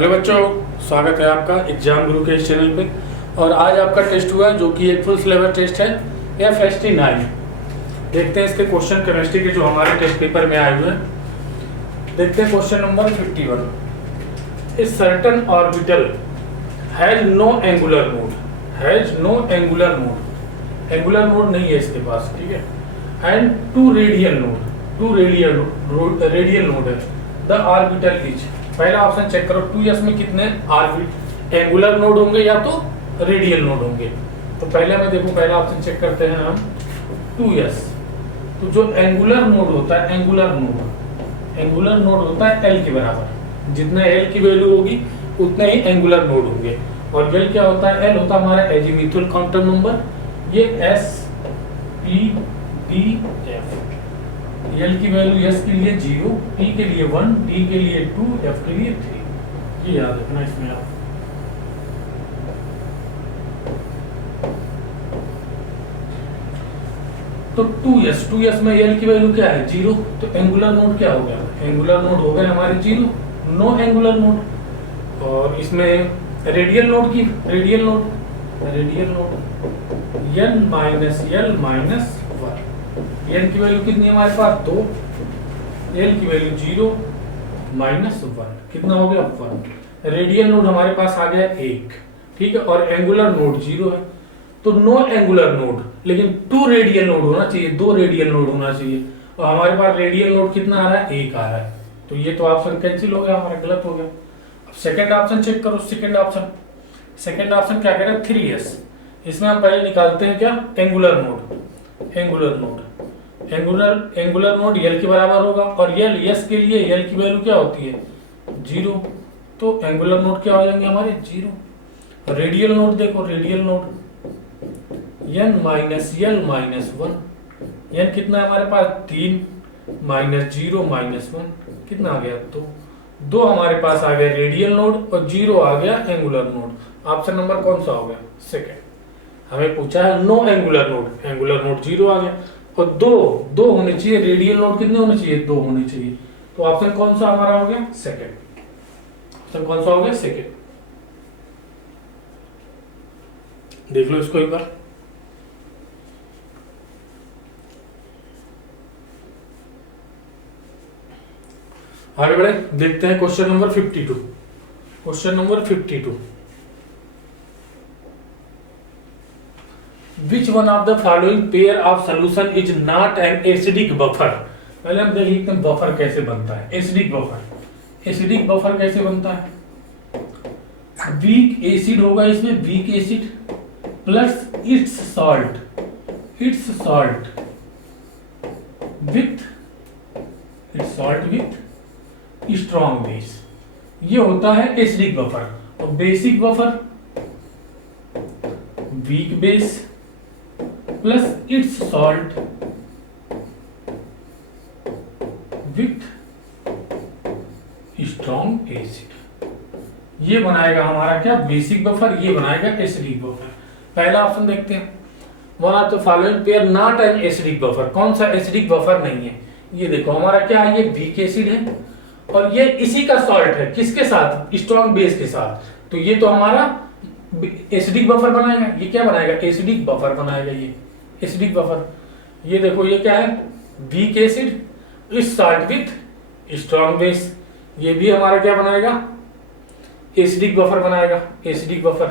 Hello बच्चों, स्वागत है आपका एग्जाम गुरु के इस चैनल पे। और आज आपका टेस्ट हुआ जो कि एक फुल सिलेबस टेस्ट है FST9। देखते हैं इसके क्वेश्चन केमिस्ट्री के जो हमारे टेस्ट पेपर में आए हुए हैं। देखते हैं क्वेश्चन नंबर 51। इस certain orbital has no angular mode, has no angular mode, angular mode नहीं है इसके पास, ठीक है। And two radial node, two radial node है। द ऑर्बिटल इज, पहला ऑप्शन चेक करो 2s में कितने एंगुलर नोड होंगे या तो रेडियल नोड होंगे। तो पहले में देखो पहला ऑप्शन चेक करते हैं हम 2s। तो जो एंगुलर नोड होता है, एंगुलर नोड होता है L के बराबर। जितना L की वैल्यू होगी उतने ही एंगुलर नोड होंगे। और L क्या होता है? L होता है हमारा एजीमुथल क्वांटम नंबर। ये S P D F। L की वैल्यू S के लिए 0, P के लिए 1, D के लिए 2, F के लिए 3। ये याद रखना इसमें आप। तो 2s में L की वैल्यू क्या है? 0। तो एंगुलर नोड क्या हो गया? एंगुलर नोड हो गए हमारे 0, नो एंगुलर नोड। और इसमें रेडियल नोड की, radial node n minus L minus 1। n की वैल्यू कितनी है हमारे पास? 2। L की वैल्यू 0 माइनस 1, कितना हो गया? 1। रेडियल नोड हमारे पास आ गया 1, ठीक है। और एंगुलर नोड 0 है। तो नो एंगुलर नोड, लेकिन 2 रेडियल नोड होना चाहिए, 2 रेडियल नोड होना चाहिए। और हमारे पास रेडियल नोड कितना आ रहा है? 1 आ रहा है। तो ये तो ऑप्शन कैंसिल हो गया हमारा, गलत हो गया। अब सेकंड ऑप्शन चेक करो। सेकंड ऑप्शन क्या कह रहा है? 3s। इसमें हम पहले निकालते हैं क्या? Angular node. Angular node L के बराबर होगा। और S के लिए L की वैल्यू क्या होती है? 0। तो एंगुलर नोड क्या हो जाएंगे हमारे? 0। रेडियल नोड देखो, radial node n minus L minus 1। n कितना है हमारे पास? 3 माइनस 0 माइनस 1, कितना आ गया? 2 हमारे पास आ गया रेडियल नोड और 0 आ गया एंगुलर नोड। ऑप्शन नंबर कौन सा हो गया? सेकंड। हमें पूछा है no angular node, angular node 0 आ गया। और 2 होने चाहिए, रेडियल नोड कितने होने चाहिए? 2 होने चाहिए। तो ऑप्शन कौन सा हमारा हो गया? सेकंड। ऑप्शन कौन सा हो गया? सेकंड। देख लो इसको एक बार। आगे बढ़े, देखते हैं question number 52। Question number 52। Which one of the following pair of solution is not an acidic buffer? पहले हम देखते हैं बफर कैसे बनता है। एसिडिक बफर कैसे बनता है? वीक एसिड होगा इसमें, weak acid plus it's salt with strong base. ये होता है एसिडिक बफर। और basic buffer weak base plus it's salt with strong acid. ये बनाएगा हमारा क्या? Basic buffer. ये बनाएगा एसिडिक बफर। पहला ऑप्शन देखते हैं। One of the following pair not an acidic buffer. कौन सा एसिडिक बफर नहीं है? ये देखो हमारा क्या है? ये वीक एसिड है और ये इसी का सॉल्ट है। किसके साथ? स्ट्रॉन्ग बेस के साथ। तो ये तो हमारा एसिडिक बफर बनाएगा। ये क्या बनाएगा? एसिडिक बफर बनाएगा। ये एसिडिक बफर। ये देखो ये क्या है? वीक एसिड इस सॉल्ट विथ स्ट्रॉन्ग बेस। ये भी हमारा क्या बनाएगा? एसिडिक बफर बनाएगा। एसिडिक बफर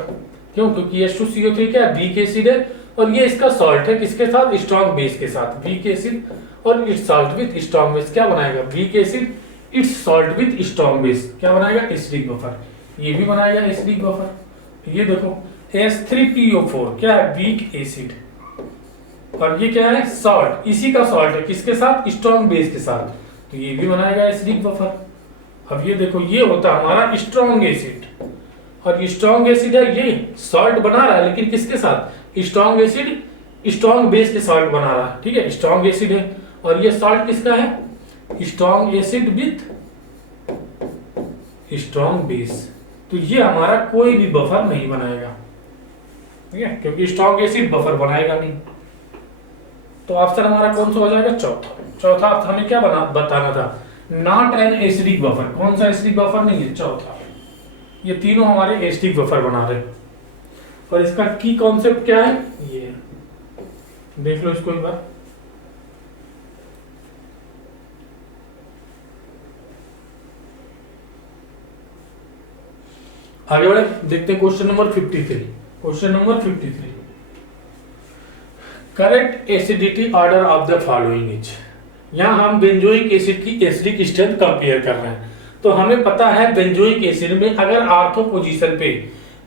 क्यों? क्योंकि H2CO3 क्या है? वीक एसिड है और ये इसका सॉल्ट है। किसके साथ? स्ट्रॉन्ग बेस के साथ। वीक एसिड और it's salt with strong base क्या बनाएगा? Weak acid it's salt with strong base क्या बनाएगा? Acidic buffer. ये भी बनाएगा एसिडिक बफर। ये देखो H3PO4 क्या है? वीक एसिड और ये क्या है? सॉल्ट, इसी का सॉल्ट है। किसके साथ? स्ट्रॉन्ग बेस के साथ। तो ये भी बनाएगा एसिडिक बफर। अब ये देखो ये होता है हमारा स्ट्रॉन्ग एसिड और स्ट्रॉन्ग एसिड है, ये सॉल्ट बना रहा है लेकिन किसके साथ? स्ट्रॉन्ग एसिड स्ट्रॉन्ग बेस के सॉल्ट बना रहा है, ठीक है। स्ट्रॉन्ग एसिड है और ये सॉल्ट किसका है? Strong acid with strong base. तो ये हमारा कोई भी बफर नहीं बनाएगा, ठीक है, क्योंकि स्ट्रॉन्ग एसिड बफर बनाएगा नहीं। तो ऑप्शन हमारा कौन सा हो जाएगा? चौथा हमें क्या बताना था? Not an acidic buffer. कौन सा एसिडिक बफर नहीं है? चौथा। ये तीनों हमारे एसिडिक बफर बना रहे हैं। और इसका की कॉन्सेप्ट क्या है, ये देख लो इसको एक बार। आगे बढ़े, देखते हैं question number 53। Question number 53, correct acidity order of the following is. यहां हम बेंजोइक एसिड की एसिडिक स्ट्रेंथ कंपेयर कर रहे हैं। तो हमें पता है बेंजोइक एसिड में अगर आर्थो पोजीशन पे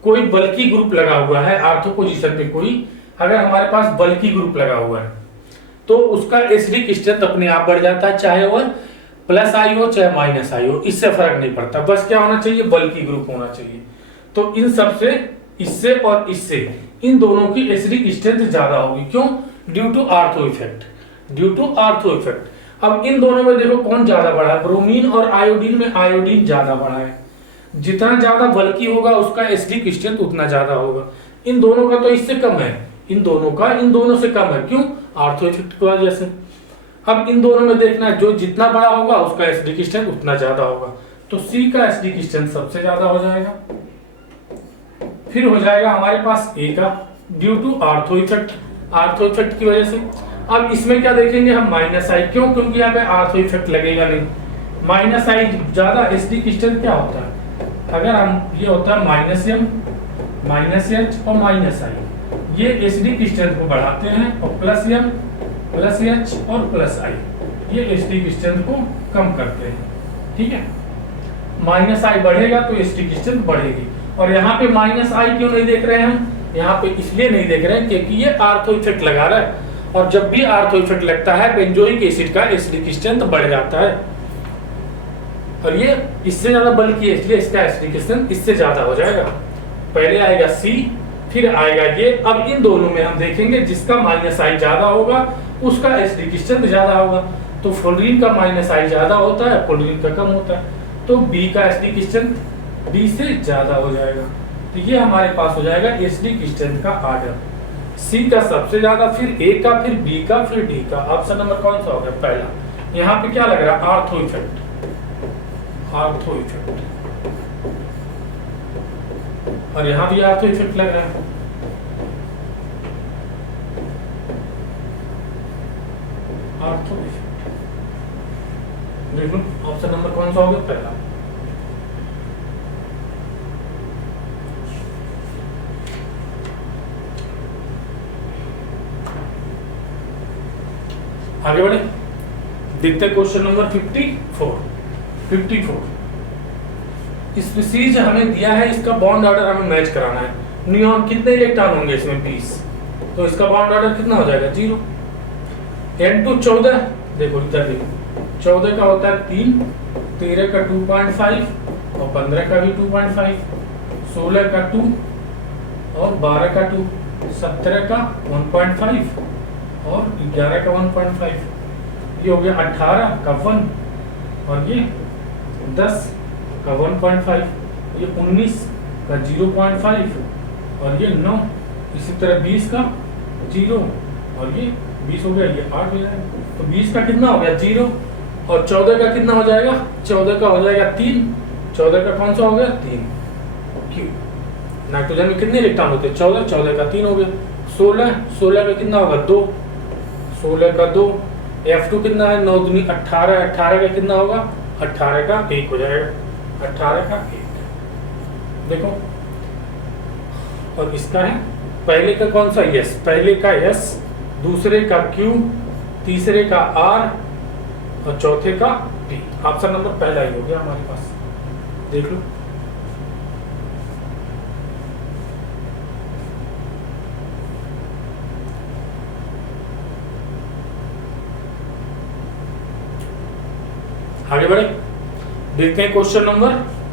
कोई बल्कि ग्रुप लगा हुआ है, आर्थो पोजीशन पे कोई अगर हमारे पास बल्कि ग्रुप लगा हुआ है तो उसका एसिडिक स्ट्रेंथ अपने आप बढ़ जाता है, चाहे वह प्लस आई हो चाहे माइनस आई हो, इससे फर्क नहीं पड़ता, बस क्या होना चाहिए, बल्कि ग्रुप होना चाहिए। तो इन सब से, इससे और इससे, इन दोनों की एसिडिक स्ट्रेंथ ज्यादा होगी। क्यों? Due to ortho effect, due to ortho effect. अब इन दोनों में देखो कौन ज्यादा बढ़ा है, ब्रोमीन और आयोडीन में आयोडीन ज्यादा बढ़ा है। जितना ज्यादा बल्कि होगा उसका एसिडिक स्ट्रेंथ उतना ज्यादा होगा। इन दोनों का तो इससे कम है, इन दोनों का इन दोनों से कम है। क्यों? आर्थो इफेक्ट की वजह से। अब इन दोनों में देखना है, जो जितना बड़ा होगा उसका एसिडिक स्ट्रेंथ उतना ज्यादा होगा। तो सी का एसिडिक स्ट्रेंथ सबसे ज्यादा हो जाएगा। फिर हो जाएगा हमारे पास ए का, due to ortho effect, ortho effect की वजह से। अब इसमें क्या देखेंगे हम, माइनस आई। क्यों? क्योंकि यहाँ पे आर्थो इफेक्ट लगेगा नहीं। माइनस आई ज्यादा, एसिडिक स्ट्रेंथ क्या होता है, अगर हम, ये होता है माइनस एम, माइनस एच और माइनस आई, ये एसिडिक स्ट्रेंथ को बढ़ाते हैं, और प्लस एम, प्लस एच और प्लस आई, ये एसिडिक स्ट्रेंथ को कम करते हैं। ठीक है, माइनस आई बढ़ेगा तो एसिडिक स्ट्रेंथ बढ़ेगी। और यहाँ पे माइनस आई क्यों नहीं देख रहे हैं हम, यहाँ पे इसलिए नहीं देख रहे हैं क्योंकि ये आर्थो इफेक्ट लगा रहा है, और जब भी आर्थो इफेक्ट लगता है बेंजोइक एसिड का एसिडिक स्ट्रेंथ बढ़ जाता है, और ये इससे ज्यादा बल्कि है, इसलिए इसका एसिडिक स्ट्रेंथ इससे ज्यादा हो जाएगा। पहले आएगा सी, फिर आएगा ये। अब इन दोनों में हम देखेंगे जिसका माइनस आई ज्यादा होगा उसका एसिडिक स्ट्रेंथ ज्यादा होगा। तो फ्लोरीन का माइनस आई ज्यादा होता है, फ्लोरीन का कम होता है, तो बी का एसिडिक स्ट्रेंथ डी से ज्यादा हो जाएगा। तो ये हमारे पास हो जाएगा एसिडिक स्ट्रेंथ का ऑर्डर, सी का सबसे ज्यादा, फिर ए का, फिर बी का, फिर डी का। ऑप्शन नंबर कौन सा हो गया, पहला। यहाँ पे क्या लग रहा है, आर्थो इफेक्ट, आर्थो इफेक्ट, और यहाँ भी आर्थो इफेक्ट लग रहा है। आर्थो इफेक्ट, देखो ऑप्शन नंबर कौन सा हो गया, पहला। आगे बढ़े, देखते हैं क्वेश्चन नंबर 54। 54 स्पीसीज हमें दिया है, इसका बॉन्ड ऑर्डर हमें मैच कराना है। नियॉन कितने इलेक्ट्रॉन होंगे इसमें, 20, तो इसका बॉन्ड ऑर्डर कितना हो जाएगा, 0। N2 14, देखो इधर देखो, 14 का होता है 3, 13 का 2.5 और 15 का भी 2.5, 16 का 2 और 12 का 2, 17 का 1.5 और 11 का 1.5, ये हो गया 18 का 1 और ये 10 का 1.5, ये 19 का 0.5 और ये 9, इसी तरह 20 का 0 और ये 20 हो गया, ये 8 हो जाएगा। तो 20 का कितना हो गया, 0, और 14 का कितना हो जाएगा, 14 का हो जाएगा 3, 14 का कौन सा हो गया, 3। क्यों? नाइट्रोजन में कितने इलेक्ट्रॉन होते हैं, 14, 14 का 3 हो गया। 16, 16 का कितना होगा, 2, 16 का 2। F2 कितना है, 9 दूनी 18, 18 का कितना होगा, 18 का 1 हो जाएगा, 18 का 1। देखो, और इसका है पहले का कौन सा, यस, पहले का यस, दूसरे का Q, तीसरे का R और चौथे का P। ऑप्शन नंबर पहला ही हो गया हमारे पास, देख लो। आगे बढ़े, देखते हैं क्वेश्चन नंबर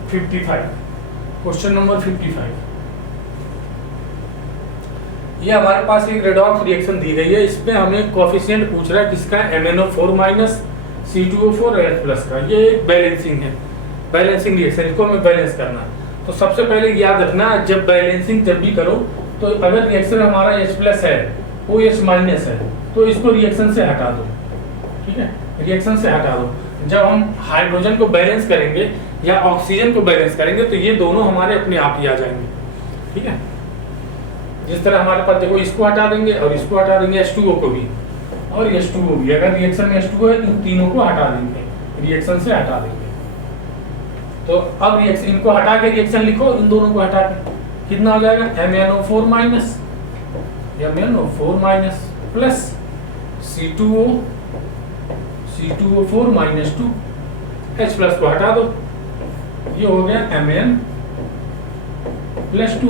55। क्वेश्चन नंबर 55, ये हमारे पास एक रेडॉक्स रिएक्शन दी गई है, इसमें हमें कोएफिशिएंट पूछ रहा है किसका, MnO4 minus C2O4 H plus का। ये एक बैलेंसिंग है, बैलेंसिंग रिएक्शन, इसको हमें बैलेंस करना है। तो सबसे पहले याद रखना, जब बैलेंसिंग जब भी करो तो अगर रिएक्शन हमारा H प्लस है, OH माइनस है, तो इसको रिएक्शन से हटा दो, ठीक है, रिएक्शन से हटा दो। जब हम हाइड्रोजन को बैलेंस करेंगे या ऑक्सीजन को बैलेंस करेंगे तो ये दोनों हमारे अपने आप ही आ जाएंगे, ठीक है। जिस तरह हमारे पास देखो इसको हटा देंगे और इसको हटा देंगे, H2O को भी और H2O भी, अगर रिएक्शन में H2O है इन तीनों को हटा देंगे, रिएक्शन से हटा देंगे। तो अब रिएक्शन इनको हटा के रिएक्शन लिखो, इन दोनों को हटा के कितना हो जाएगा MnO4 minus plus C2O4 minus 2, H plus को हटा दो, ये हो गया Mn प्लस 2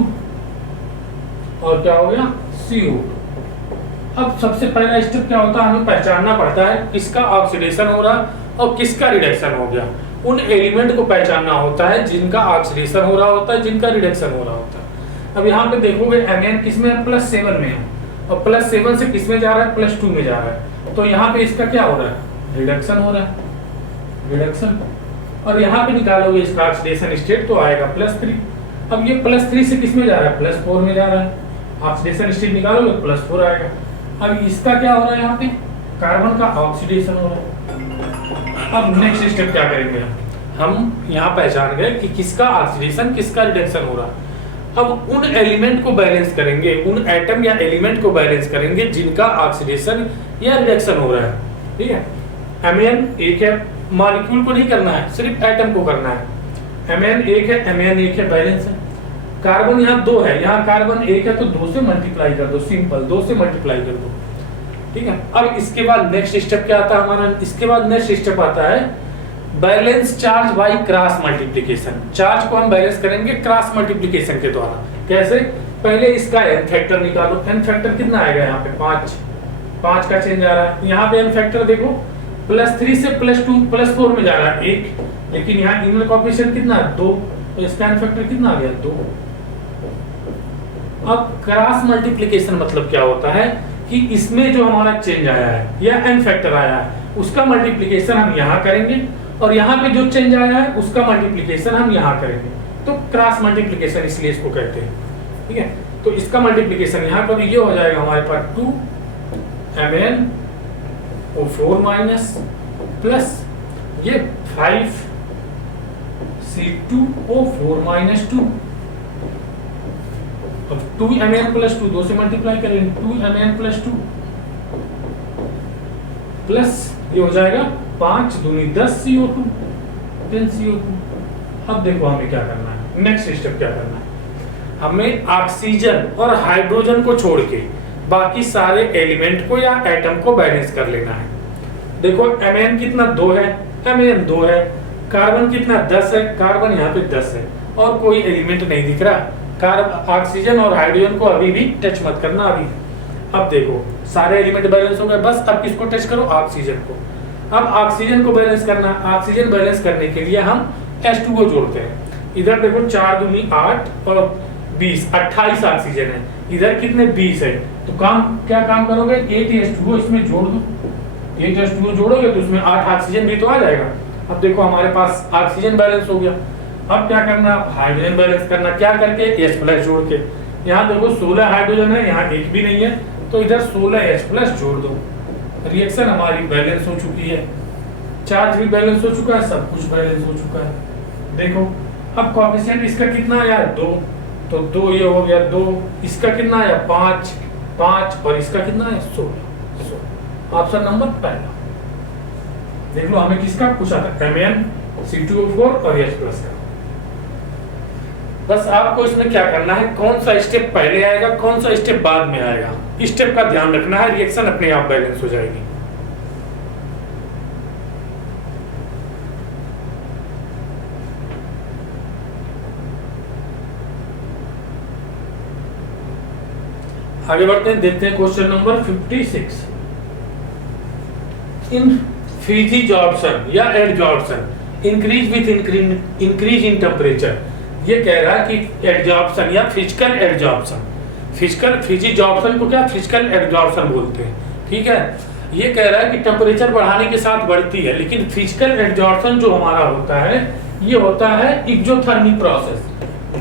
और क्या हो गया CO। अब सबसे पहला स्टेप क्या होता है, हमें पहचानना पड़ता है किसका ऑक्सीडेशन हो रहा और किसका रिडक्शन हो गया। उन एलिमेंट को पहचानना होता है जिनका ऑक्सीडेशन हो रहा होता है, जिनका रिडक्शन हो रहा होता है। अब यहाँ पे देखोगे Mn किस में है, +7 में है, और +7 से किस में जा रहा है, +2 में जा रहा है। तो यहाँ पे इसका क्या हो रहा है, रिडक्शन हो रहा है, रिडक्शन। और यहाँ पे निकालोगे इसका ऑक्सीडेशन स्टेट तो आएगा +3। अब ये +3 से किस में जा रहा है, +4 में जा रहा है, ऑक्सीडेशन स्टेट निकालोगे +4 आएगा। अब इसका क्या हो रहा है, यहाँ पे कार्बन का ऑक्सीडेशन हो रहा है। अब नेक्स्ट स्टेप क्या करेंगे, हम यहाँ पहचान गए कि किसका ऑक्सीडेशन किसका रिडक्शन हो रहा है। अब उन एलिमेंट को बैलेंस करेंगे, उन एटम या एलिमेंट को बैलेंस करेंगे जिनका ऑक्सीडेशन या रिडक्शन हो रहा है, ठीक है। Mn एक है, मॉलिक्यूल को नहीं करना है, सिर्फ एटम को करना है। Mn एक है, Mn एक है, बैलेंस है। कार्बन यहाँ 2 है, यहाँ कार्बन 1 है तो 2 से मल्टीप्लाई कर दो, सिंपल 2 से मल्टीप्लाई कर दो, ठीक है। अब इसके बाद नेक्स्ट स्टेप क्या आता है हमारा, इसके बाद नेक्स्ट स्टेप आता है balance charge by cross multiplication. Charge को हम बैलेंस करेंगे क्रॉस मल्टीप्लिकेशन के द्वारा। कैसे, पहले इसका n फैक्टर निकालो, n फैक्टर कितना आएगा, यहाँ पे 5 का चेंज आ रहा है। यहाँ पे n फैक्टर देखो +3 से +2 +4 में जा रहा है 1, लेकिन यहाँ इनर कोएफिशिएंट कितना है 2, तो इसका n फैक्टर कितना आ गया 2। अब क्रॉस मल्टीप्लिकेशन मतलब क्या होता है कि इसमें जो हमारा चेंज आया है या n फैक्टर आया है उसका मल्टीप्लिकेशन हम यहाँ करेंगे और यहाँ पे जो चेंज आया है उसका मल्टीप्लिकेशन हम यहाँ करेंगे, तो क्रॉस मल्टीप्लिकेशन इसलिए इसको कहते हैं, ठीक है। तो इसका मल्टीप्लिकेशन यहाँ पर ये हो जाएगा हमारे पास 2MnO4 माइनस प्लस ये 5C2O4 माइनस 2। अब 2Mn प्लस 2 2 से मल्टीप्लाई करेंगे, 2Mn प्लस 2 प्लस ये हो जाएगा 5 दूनी 10 CO2 10 CO2। अब देखो हमें क्या करना है, नेक्स्ट स्टेप क्या करना है, हमें ऑक्सीजन और हाइड्रोजन को छोड़ के बाकी सारे एलिमेंट को या एटम को बैलेंस कर लेना है। देखो Mn कितना 2 है, Mn 2 है, कार्बन कितना 10 है, कार्बन यहाँ पे 10 है और कोई एलिमेंट नहीं दिख रहा। कार्बन ऑक्सीजन और हाइड्रोजन को अभी भी टच मत करना अभी। अब देखो सारे एलिमेंट बैलेंस हो गए, बस अब किसको टच करो, ऑक्सीजन को। अब ऑक्सीजन को बैलेंस करना, ऑक्सीजन बैलेंस करने के लिए हम H2O जोड़ते हैं। इधर देखो 4 दूनी 8 और 20 28 ऑक्सीजन है, इधर कितने 20 है, तो क्या काम करोगे 8 H2O इसमें जोड़ दो। 8 H2O जोड़ोगे तो उसमें 8 ऑक्सीजन भी तो आ जाएगा। अब देखो हमारे पास ऑक्सीजन बैलेंस हो गया। अब क्या करना, हाइड्रोजन बैलेंस करना, क्या करके H प्लस जोड़ के। यहाँ देखो 16 हाइड्रोजन है, यहाँ एक भी नहीं है, तो इधर 16 H प्लस जोड़ दो। रिएक्शन हमारी बैलेंस हो चुकी है, चार्ज भी बैलेंस हो चुका है, सब कुछ बैलेंस हो चुका है। देखो अब कोएफिशिएंट इसका कितना आया 2, तो 2 ये हो गया 2, इसका कितना आया 5 और इसका कितना है 16। ऑप्शन नंबर पहला। देख लो हमें किसका पूछा था, Mn C2O4 और H प्लस का। बस आपको इसमें क्या करना है, कौन सा स्टेप पहले आएगा कौन सा स्टेप बाद में आएगा, स्टेप का ध्यान रखना है, रिएक्शन अपने आप बैलेंस हो जाएगी। आगे बढ़ते हैं, देखते हैं क्वेश्चन नंबर 56। इन फिजिजॉर्प्शन या adsorption increase with increase in temperature. ये कह रहा है कि एडजॉर्प्शन या फिजिकल एडजॉर्प्शन, फिजिकल फिजिजॉर्प्शन को क्या फिजिकल एडजॉर्प्शन बोलते हैं, ठीक है। ये कह रहा है कि टेम्परेचर बढ़ाने के साथ बढ़ती है, लेकिन फिजिकल एडजॉर्प्शन जो हमारा होता है ये होता है exothermic process.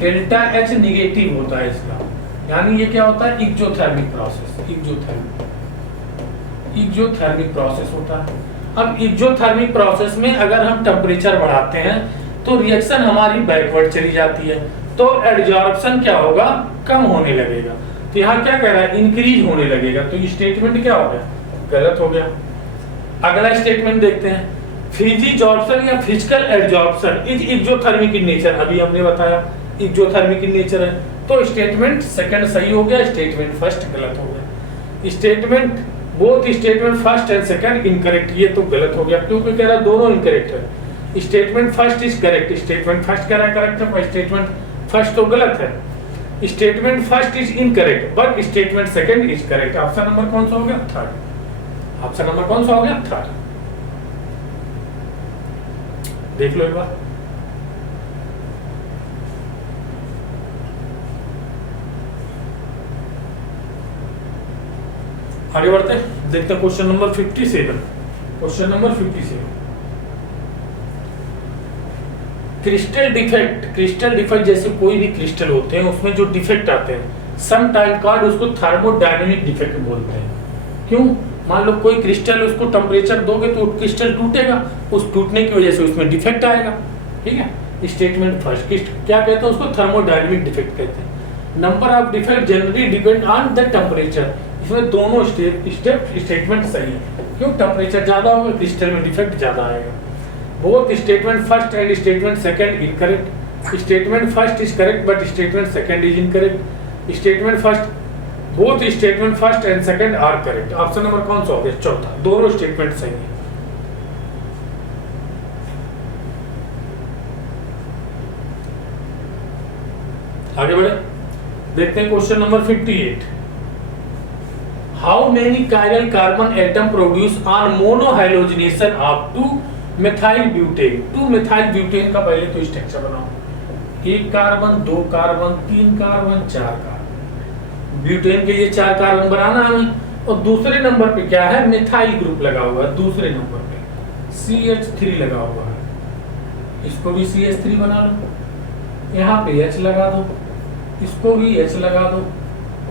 Delta H negative होता है इसका, यानी ये क्या होता है एक्सोथर्मिक प्रोसेस, एक्सोथर्मिक प्रोसेस होता है। अब एक्सोथर्मिक प्रोसेस में अगर हम टेम्परेचर बढ़ाते हैं तो रिएक्शन हमारी बैकवर्ड चली जाती है, तो एडजॉर्प्शन क्या होगा, कम होने लगेगा। तो यहाँ क्या कह रहा है, इंक्रीज होने लगेगा। तो ये स्टेटमेंट क्या हो गया, गलत हो गया। अगला स्टेटमेंट देखते हैं, फिजिजॉर्प्शन या physical adsorption is exothermic in nature. अभी हमने बताया एक्सोथर्मिक इन नेचर है, तो स्टेटमेंट सेकंड सही हो गया, स्टेटमेंट फर्स्ट गलत हो गया। Statement both statement first and second incorrect, ये तो गलत हो गया क्योंकि कह रहा है दोनों इनकरेक्ट है। Statement first is correct, statement first कह रहा है करेक्ट है, स्टेटमेंट फर्स्ट तो गलत है। Statement first is incorrect but statement second is correct. Option number कौन सा हो गया, थर्ड। ऑप्शन नंबर कौन सा हो गया, थर्ड। देख लो एक बार। आगे बढ़ते हैं, देखते हैं question number 57। Question number 57, crystal defect. Crystal defect जैसे कोई भी क्रिस्टल होते हैं उसमें जो डिफेक्ट आते हैं सम टाइम कॉल्ड, उसको थर्मोडायनेमिक डिफेक्ट बोलते हैं। क्यों, मान लो कोई क्रिस्टल, उसको टेम्परेचर दोगे तो क्रिस्टल टूटेगा, उस टूटने की वजह से उसमें डिफेक्ट आएगा। ठीक है, स्टेटमेंट फर्स्ट क्या कहते हैं, उसको थर्मोडायनेमिक डिफेक्ट कहते हैं। Number of defect generally depend on the temperature. इसमें दोनों स्टेटमेंट सही है। क्यों, टेम्परेचर ज्यादा होगा क्रिस्टल में डिफेक्ट ज्यादा आएगा। Both statement first and statement second incorrect. Statement first is correct but statement second is incorrect. Statement first, both statement first and second are correct. Option number कौन सा हो गया, चौथा। दोनों स्टेटमेंट सही है। आगे बढ़े, देखते हैं question number 58। How many chiral carbon atom produce on monohydrogenation of 2 methyl butane. 2 methyl butane का पहले तो स्ट्रक्चर बनाओ। 1 carbon, 2 carbon, 3 carbon, 4 carbon. Butane के ये 4 कार्बन बनाना है हमें। और दूसरे नंबर पे क्या है, मिथाइल ग्रुप लगा हुआ है। दूसरे नंबर पे CH3 लगा हुआ है, इसको भी CH3 बना लो। यहाँ पे H लगा दो, इसको भी H लगा दो,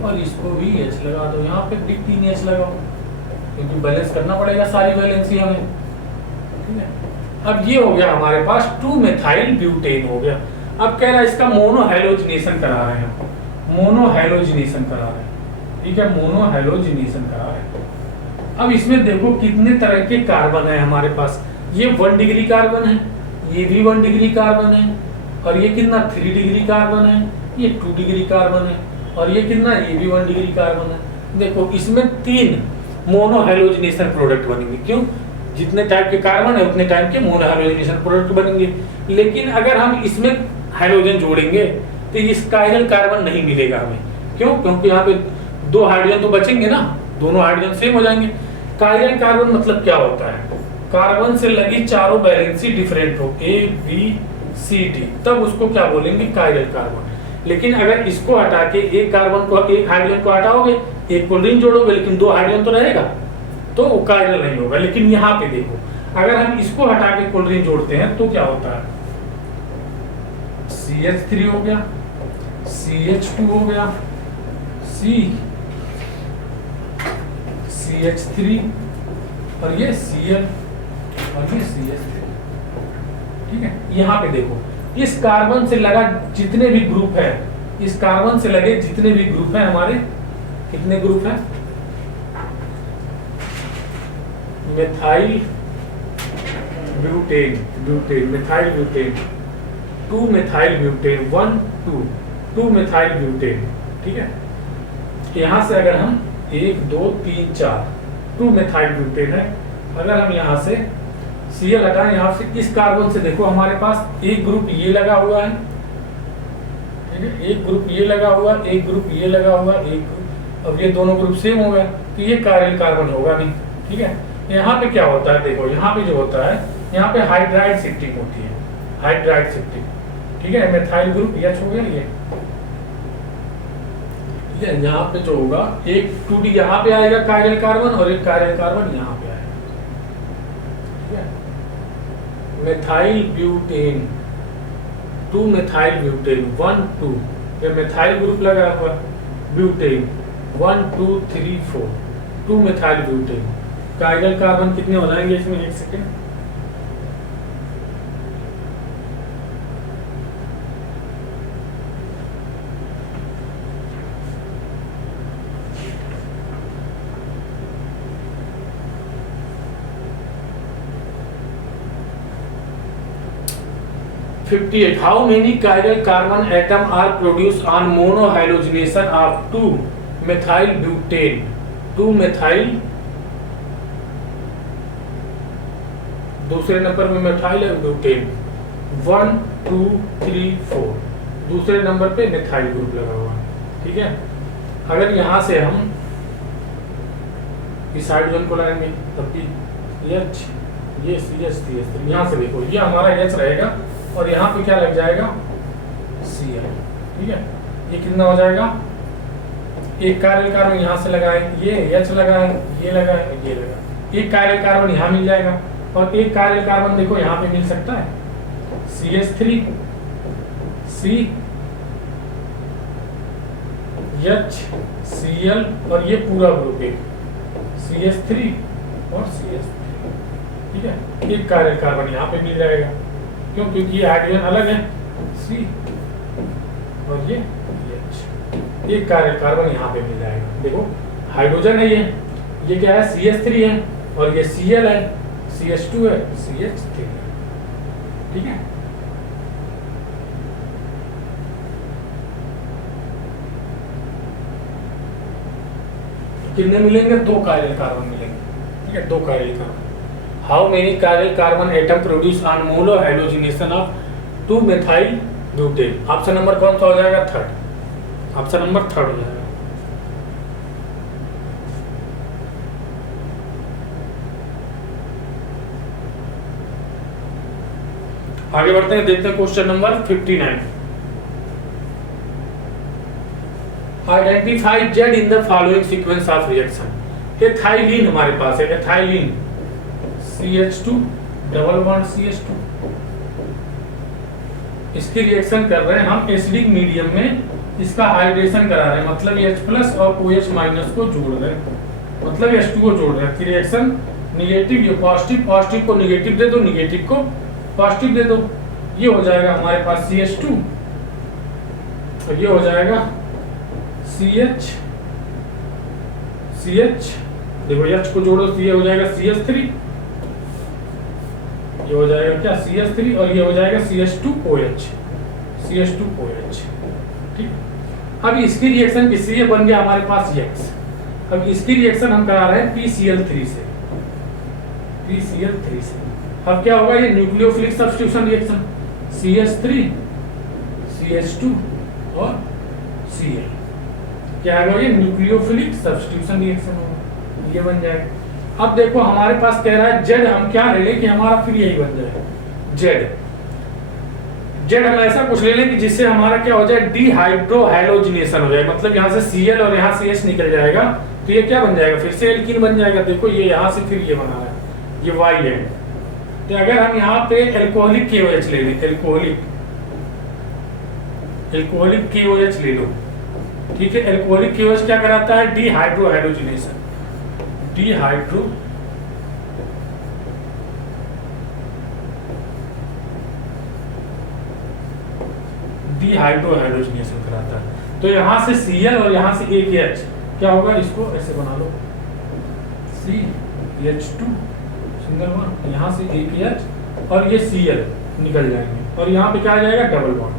और इसको भी H लगा दो। यहाँ पे भी 3 H लगाओ, क्योंकि बैलेंस करना पड़ेगा सारी वैलेंसी हमें। ठीक है, अब ये हो गया हमारे पास 2 मिथाइल ब्यूटेन हो गया। अब कह रहा है इसका मोनोहाइड्रोजनेशन करा रहे हैं, मोनोहाइड्रोजनेशन करा रहे हैं। ठीक है, मोनोहाइड्रोजनेशन करा रहे हैं। अब इसमें देखो कितने तरह के कार्बन है हमारे पास। ये 1 डिग्री कार्बन है, ये भी 1 डिग्री कार्बन है, और ये कितना 3 डिग्री कार्बन है, ये 2 डिग्री कार्बन है, और ये कितना, ये भी 1 डिग्री कार्बन है। देखो इसमें 3 मोनोहाइड्रोजनेशन प्रोडक्ट बनेंगे। क्यों, जितने टाइप के कार्बन है उतने टाइप के मोनोहाइड्रोजनेशन प्रोडक्ट बनेंगे। लेकिन अगर हम इसमें हाइड्रोजन जोड़ेंगे तो इस कायरल कार्बन नहीं मिलेगा हमें। क्यों, क्योंकि यहाँ पे 2 हाइड्रोजन तो बचेंगे ना, दोनों हाइड्रोजन सेम हो जाएंगे। कायरल कार्बन मतलब क्या होता है, कार्बन से लगी चारों वैलेंसी डिफरेंट हो, A B C D, तब उसको क्या बोलेंगे, कायरल कार्बन। लेकिन अगर इसको हटा के एक कार्बन को, एक हाइड्रोजन को हटाओगे, एक क्लोरीन जोड़ोगे, लेकिन 2 हाइड्रोजन तो रहेगा, तो वो कायरल नहीं होगा। लेकिन यहाँ पे देखो, अगर हम इसको हटा के क्लोरीन जोड़ते हैं तो क्या होता है, CH3 हो गया, CH2 हो गया, CH3, और ये Cl, और ये CH3। ठीक है, यहाँ पे देखो इस कार्बन से लगा जितने भी ग्रुप है, इस कार्बन से लगे जितने भी ग्रुप है हमारे, कितने ग्रुप है, methyl butane, methyl butane, 2 methyl butane, 1 2 methyl butane. ठीक है, यहाँ से अगर हम 1 2 3 4 2 मिथाइल ब्यूटेन है। अगर हम यहाँ से Cl हटाएं, यहाँ से इस कार्बन से देखो हमारे पास एक ग्रुप ये लगा हुआ है, ठीक है, एक ग्रुप ये लगा हुआ, एक ग्रुप ये लगा हुआ, एक ग्रुप, अब ये दोनों ग्रुप सेम हो गए, तो ये कायरल कार्बन होगा नहीं। ठीक है, यहाँ पे क्या होता है, देखो यहाँ पे जो होता है, यहाँ पे हाइड्राइड शिफ्टिंग होती है, हाइड्राइड शिफ्टिंग। ठीक है, मिथाइल ग्रुप H हो गया ये, यहाँ पे जो होगा एक 2D यहाँ पे आएगा कायरल कार्बन, और एक कायरल कार्बन यहाँ पे आएगा। ठीक है, मिथाइल ब्यूटेन, 2 मिथाइल ब्यूटेन, 1 2, ये मिथाइल ग्रुप लगा हुआ, butane 1 2 3 4, 2 methyl butane, chiral carbon कितने हो जाएंगे इसमें, एक second. How many chiral carbon atom are produced on monohalogenation of 2-methyl butane? 2-methyl, दूसरे नंबर में मिथाइल है ब्यूटेन, 1 2 3 4, दूसरे नंबर पे मिथाइल ग्रुप लगा हुआ है, ठीक है। अगर यहाँ से हम इस हाइड्रोजन को लाएंगे तब भी H, ये CH3, यहाँ से देखो ये हमारा H रहेगा और यहाँ पे क्या लग जाएगा Cl, ठीक है। ये कितना हो जाएगा, एक काइरल कार्बन यहाँ से लगाए, ये H लगाए, ये लगाए, ये लगाए, एक काइरल कार्बन यहाँ मिल जाएगा और एक काइरल कार्बन देखो यहाँ पे मिल सकता है CH3, C, H, Cl और ये पूरा ग्रुप है CH3 और CH3, ठीक है। एक काइरल कार्बन यहाँ पे मिल जाएगा, क्यों, क्योंकि ये हाइड्रोजन अलग है C और ये H, एक काइरल कार्बन यहाँ पे मिल जाएगा। देखो हाइड्रोजन है ये क्या है CH3 है और ये Cl है, CH2 है, CH3 है, ठीक है। कितने मिलेंगे, 2 काइरल कार्बन मिलेंगे, ठीक है, 2 chiral carbon. How many chiral carbon atom produce on mono hydrogenation of 2-methyl butane? Option number कौन सा हो जाएगा, थर्ड, ऑप्शन नंबर थर्ड हो जाएगा। आगे बढ़ते हैं, देखते हैं question number 59। Identify Z in the following sequence of reaction. Ethylene हमारे पास है, ethylene CH2 double bond CH2, इसकी रिएक्शन कर रहे हैं हम एसिडिक मीडियम में, इसका हाइड्रेशन करा रहे हैं, मतलब H+ और OH- को जोड़ रहे हैं, मतलब H2 को जोड़ रहे हैं। रिएक्शन निगेटिव, ये पॉजिटिव, पॉजिटिव को निगेटिव दे दो, निगेटिव को पॉजिटिव दे दो, ये हो जाएगा हमारे पास CH2 और ये हो जाएगा CH, देखो H को जोड़ो तो ये हो जाएगा CH3, ये हो जाएगा क्या CH3 और ये हो जाएगा CH2OH, ठीक। अब इसकी रिएक्शन किससे, ये बन गया हमारे पास X। अब इसकी रिएक्शन हम करा रहे हैं PCl3 से, अब क्या होगा, ये nucleophilic substitution reaction, CH3 CH2 और Cl, क्या होगा, ये न्यूक्लियोफिलिक सब्स्टिट्यूशन रिएक्शन होगा, ये बन जाएगा। अब देखो हमारे पास कह रहा है जेड, हम क्या ले लें कि हमारा फिर यही बन जाए जेड हम ऐसा कुछ ले लें कि जिससे हमारा क्या हो जाए, डिहाइड्रोहाइलोजिनेशन हो जाए, मतलब यहाँ से Cl और यहाँ से H निकल जाएगा तो ये क्या बन जाएगा, फिर से एल्कीन बन जाएगा। देखो ये यहाँ से फिर ये बना रहा है, ये Y है। तो अगर हम यहाँ पे एल्कोहलिक KOH ले लें, एल्कोहलिक KOH ले लो, ठीक है। एल्कोहलिक KOH क्या कराता है, डिहाइड्रोहाइलोजिनेशन, डिहाइड्रोहाइड्रोजिनेशन कराता है। तो यहाँ से Cl और यहाँ से एक H क्या होगा, इसको ऐसे बना लो, CH2 सिंगल बॉन्ड, यहाँ से एक H और ये Cl निकल जाएंगे और यहाँ पे क्या आ जाएगा, डबल बॉन्ड,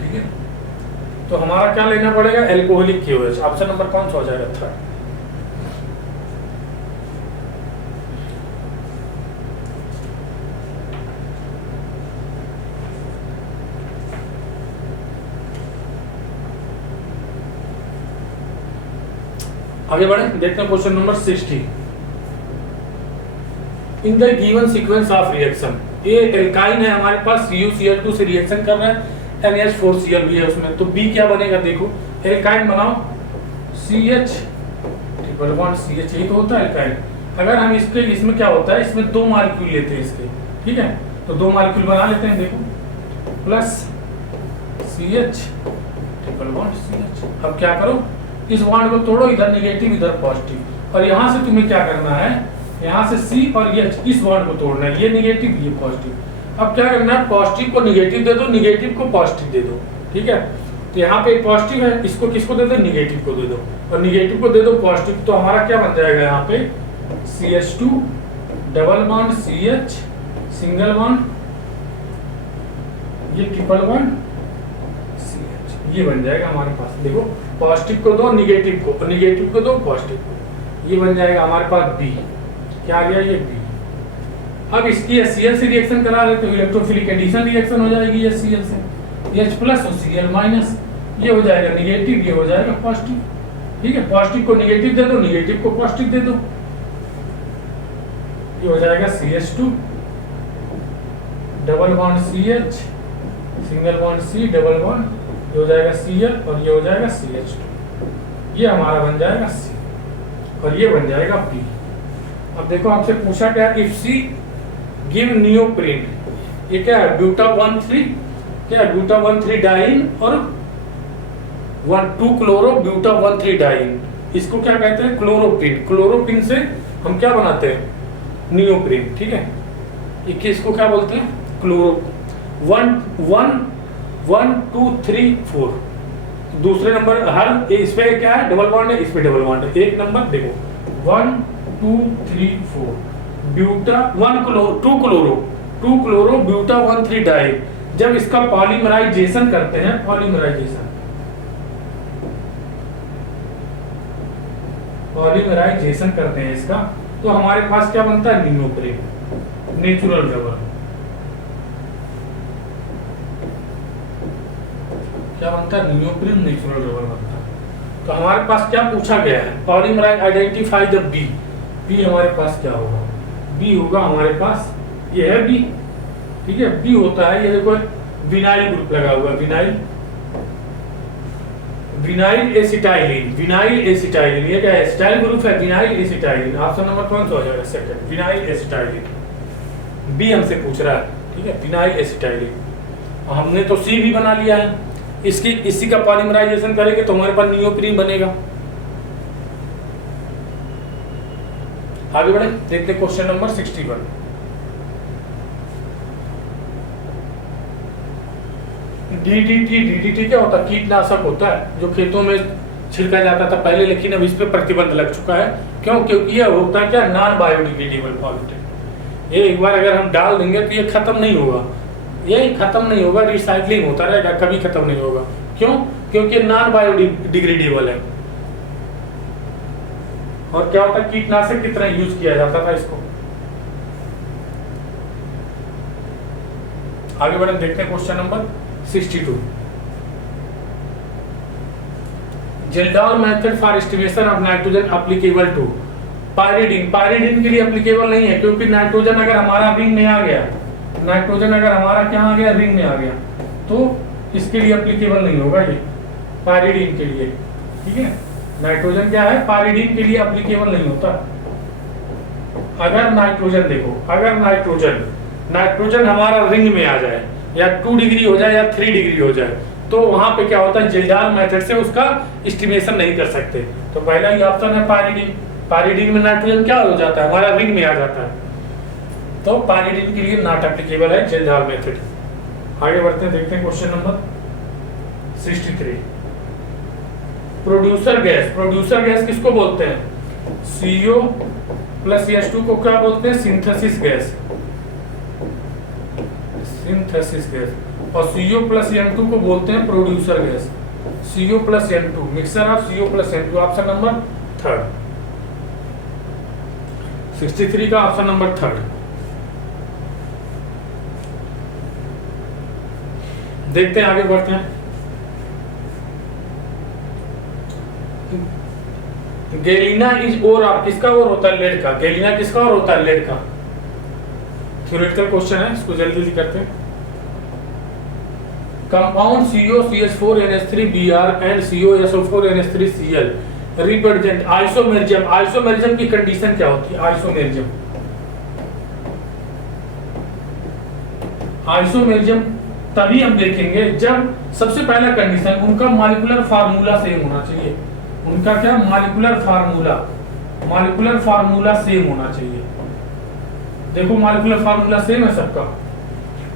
ठीक है। तो हमारा क्या लेना पड़ेगा, एल्कोहलिक KOH, ऑप्शन नंबर कौन सा हो जाएगा, थर्ड। आगे बढ़े, देखते हैं question number 60। In the given sequence of reaction, ये एल्काइन है हमारे पास, CuCl2 से रिएक्शन कर रहा है, NH4Cl भी है उसमें, तो B क्या बनेगा, देखो एल्काइन बनाओ, CH ट्रिपल बॉन्ड CH, यही तो होता है एल्काइन। अगर हम इसमें क्या होता है, इसमें 2 मॉलिक्यूल लेते हैं इसके, ठीक है, तो 2 मॉलिक्यूल बना लेते हैं, देखो plus CH triple bond CH। अब क्या करो, इस बॉन्ड को तोड़ो, इधर नेगेटिव इधर पॉजिटिव, और यहाँ से तुम्हें क्या करना है, यहाँ से C और H इस बॉन्ड को तोड़ना है, ये निगेटिव ये पॉजिटिव। अब क्या करना है, पॉजिटिव को निगेटिव दे दो, निगेटिव को पॉजिटिव दे दो, ठीक है। तो यहाँ पे पॉजिटिव है, इसको किसको दे दो, निगेटिव को दे दो, और निगेटिव को दे दो पॉजिटिव। तो हमारा क्या बन जाएगा यहाँ पे CH2 double bond CH single bond, ये ट्रिपल बॉन्ड CH, ये बन जाएगा हमारे पास। देखो पॉजिटिव को दो निगेटिव को, निगेटिव को दो पॉजिटिव को, ये बन जाएगा हमारे पास B। क्या आ गया, ये B। अब इसकी HCl से रिएक्शन करा रहे तो इलेक्ट्रोफिलिक एडिशन रिएक्शन हो जाएगी HCl से, H प्लस और Cl माइनस, ये हो जाएगा निगेटिव, ये हो जाएगा पॉजिटिव, ठीक है। पॉजिटिव को निगेटिव दे दो, निगेटिव को पॉजिटिव दे दो, ये हो जाएगा CH2 double bond CH single bond C double bond, ये हो जाएगा Cl और ये हो जाएगा CH2, ये हमारा बन जाएगा C और ये बन जाएगा P। अब देखो हमसे पूछा क्या, इफ C गिव नियोप्रीन, ये क्या है, ब्यूटा 1,3, क्या है, ब्यूटा 1,3 डाइन और 1,2 क्लोरो ब्यूटा 1,3 डाइन, इसको क्या कहते हैं, क्लोरोप्रीन। क्लोरोप्रीन से हम क्या बनाते हैं, नियोप्रीन, ठीक है। इसको क्या बोलते हैं, क्लोरो 1 2 3 4, दूसरे नंबर हर इस पे क्या है, डबल बॉन्ड है, इस पे डबल बॉन्ड है। एक नंबर देखो 1 2 3 4 ब्यूटा 2 क्लोरो ब्यूटा 1,3 डाइन, जब इसका पॉलीमराइजेशन करते हैं, पॉलीमराइजेशन करते हैं इसका, तो हमारे पास क्या बनता है, नियोप्रीन, नेचुरल रबर। क्या बनता है, नियोप्रीन नेचुरल रबर बनता है। तो हमारे पास क्या पूछा गया है, polymerise identify the B. B हमारे पास क्या होगा, बी होगा हमारे पास, ये है बी, ठीक है। बी होता है, ये देखो विनाइल ग्रुप लगा हुआ है, विनाइल एसिटाइलिन, ये क्या है, एसिटाइल ग्रुप है, विनाइल एसिटाइलिन। ऑप्शन नंबर कौन सा हो जाएगा, सेकंड, विनाइल एसिटाइलिन। बी हमसे पूछ रहा है, ठीक है, विनाइल एसिटाइलिन। हमने तो सी भी बना लिया है, इसी का पॉलीमराइजेशन करेंगे तो हमारे पास नियोप्रीन बनेगा। आगे बढ़े, देखते हैं क्वेश्चन नंबर 61। डीडीटी क्या होता है, कीटनाशक होता है जो खेतों में छिड़का जाता था पहले, लेकिन अब इस पे प्रतिबंध लग चुका है। क्यों, क्योंकि ये होता है क्या, नॉन बायोडिग्रेडेबल पॉल्यूटेंट। ये एक बार अगर हम डाल देंगे तो ये खत्म नहीं होगा, ये खत्म नहीं होगा, रिसाइकलिंग होता रहेगा, कभी खत्म नहीं होगा। क्यों, क्योंकि नॉन बायोडिग्रेडेबल है। और क्या होता है, कीटनाशक की तरह यूज किया जाता था इसको। आगे बढ़े, देखते हैं question number 62। Kjeldahl method for estimation of nitrogen applicable to pyridine. Pyridine के लिए एप्लीकेबल नहीं है, क्योंकि नाइट्रोजन अगर हमारा रिंग में आ गया, नाइट्रोजन अगर हमारा क्या आ गया, रिंग में आ गया, तो इसके लिए एप्लीकेबल नहीं होगा ये, पायरिडीन के लिए, ठीक है। नाइट्रोजन क्या है, पायरिडीन के लिए एप्लीकेबल नहीं होता। अगर नाइट्रोजन देखो, अगर नाइट्रोजन हमारा रिंग में आ जाए, या 2 डिग्री हो जाए या 3 डिग्री हो जाए, तो वहां पे क्या होता है, जेल्डाल मेथड से उसका एस्टिमेशन नहीं कर सकते। तो पहला ही ऑप्शन है पायरिडीन। पायरिडीन में नाइट्रोजन क्या हो जाता है, हमारा रिंग में आ जाता है, तो पायरिडीन के लिए नॉट एप्लीकेबल है जेल्डाल मेथड। आगे बढ़ते हैं, देखते हैं क्वेश्चन नंबर 63। प्रोड्यूसर गैस किसको बोलते हैं, CO प्लस H2 को क्या बोलते हैं, सिंथेसिस गैस, और CO प्लस N2 को बोलते हैं producer gas. CO plus N2, mixture of CO plus N2, option number 3, 63 का ऑप्शन नंबर 3। देखते हैं, आगे बढ़ते हैं। गैलिना इज ओर ऑफ, किसका ओर होता है, लेड का। गैलिना किसका ओर होता है, लेड का। थ्योरेटिकल क्वेश्चन है, इसको जल्दी जल्दी करते हैं। Compound COCH4NH3Br and COSO4NH3Cl represent isomerism. Isomerism की कंडीशन क्या होती है, आइसोमेरिज्म तभी हम देखेंगे जब सबसे पहला कंडीशन उनका मॉलिक्यूलर फार्मूला सेम होना चाहिए। उनका क्या, molecular formula molecular formula same होना चाहिए। देखो मॉलिक्यूलर फार्मूला सेम है सबका,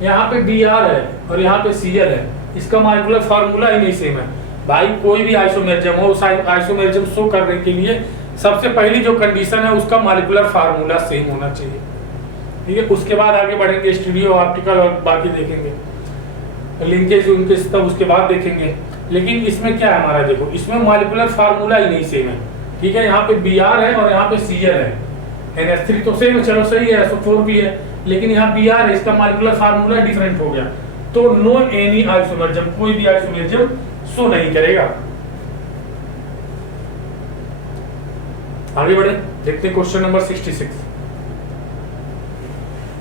यहाँ पे Br है और यहाँ पे Cl है, इसका मॉलिक्यूलर फार्मूला ही नहीं सेम है। भाई कोई भी आइसोमेरिज्म हो, उस आइसोमेरिज्म शो करने के लिए सबसे पहली जो कंडीशन है उसका मॉलिक्यूलर फार्मूला सेम होना चाहिए, ठीक है। उसके बाद आगे बढ़ेंगे, स्टीरियो ऑप्टिकल और बाकी देखेंगे, लिंकेज उनकेज तब उसके बाद देखेंगे। लेकिन इसमें क्या है हमारा, देखो इसमें मॉलिक्यूलर फार्मूला ही नहीं सेम है, ठीक है। यहाँ पे Br है और यहाँ पे Cl है, NH3 तो सेम है, चलो सही है, SO4 भी है, लेकिन यहाँ Br है, इसका मॉलिक्यूलर फार्मूला डिफरेंट हो गया, तो नो एनी आइसोमेरिज्म, कोई भी आइसोमेरिज्म शो नहीं करेगा। आगे बढ़े, देखते हैं question number 66।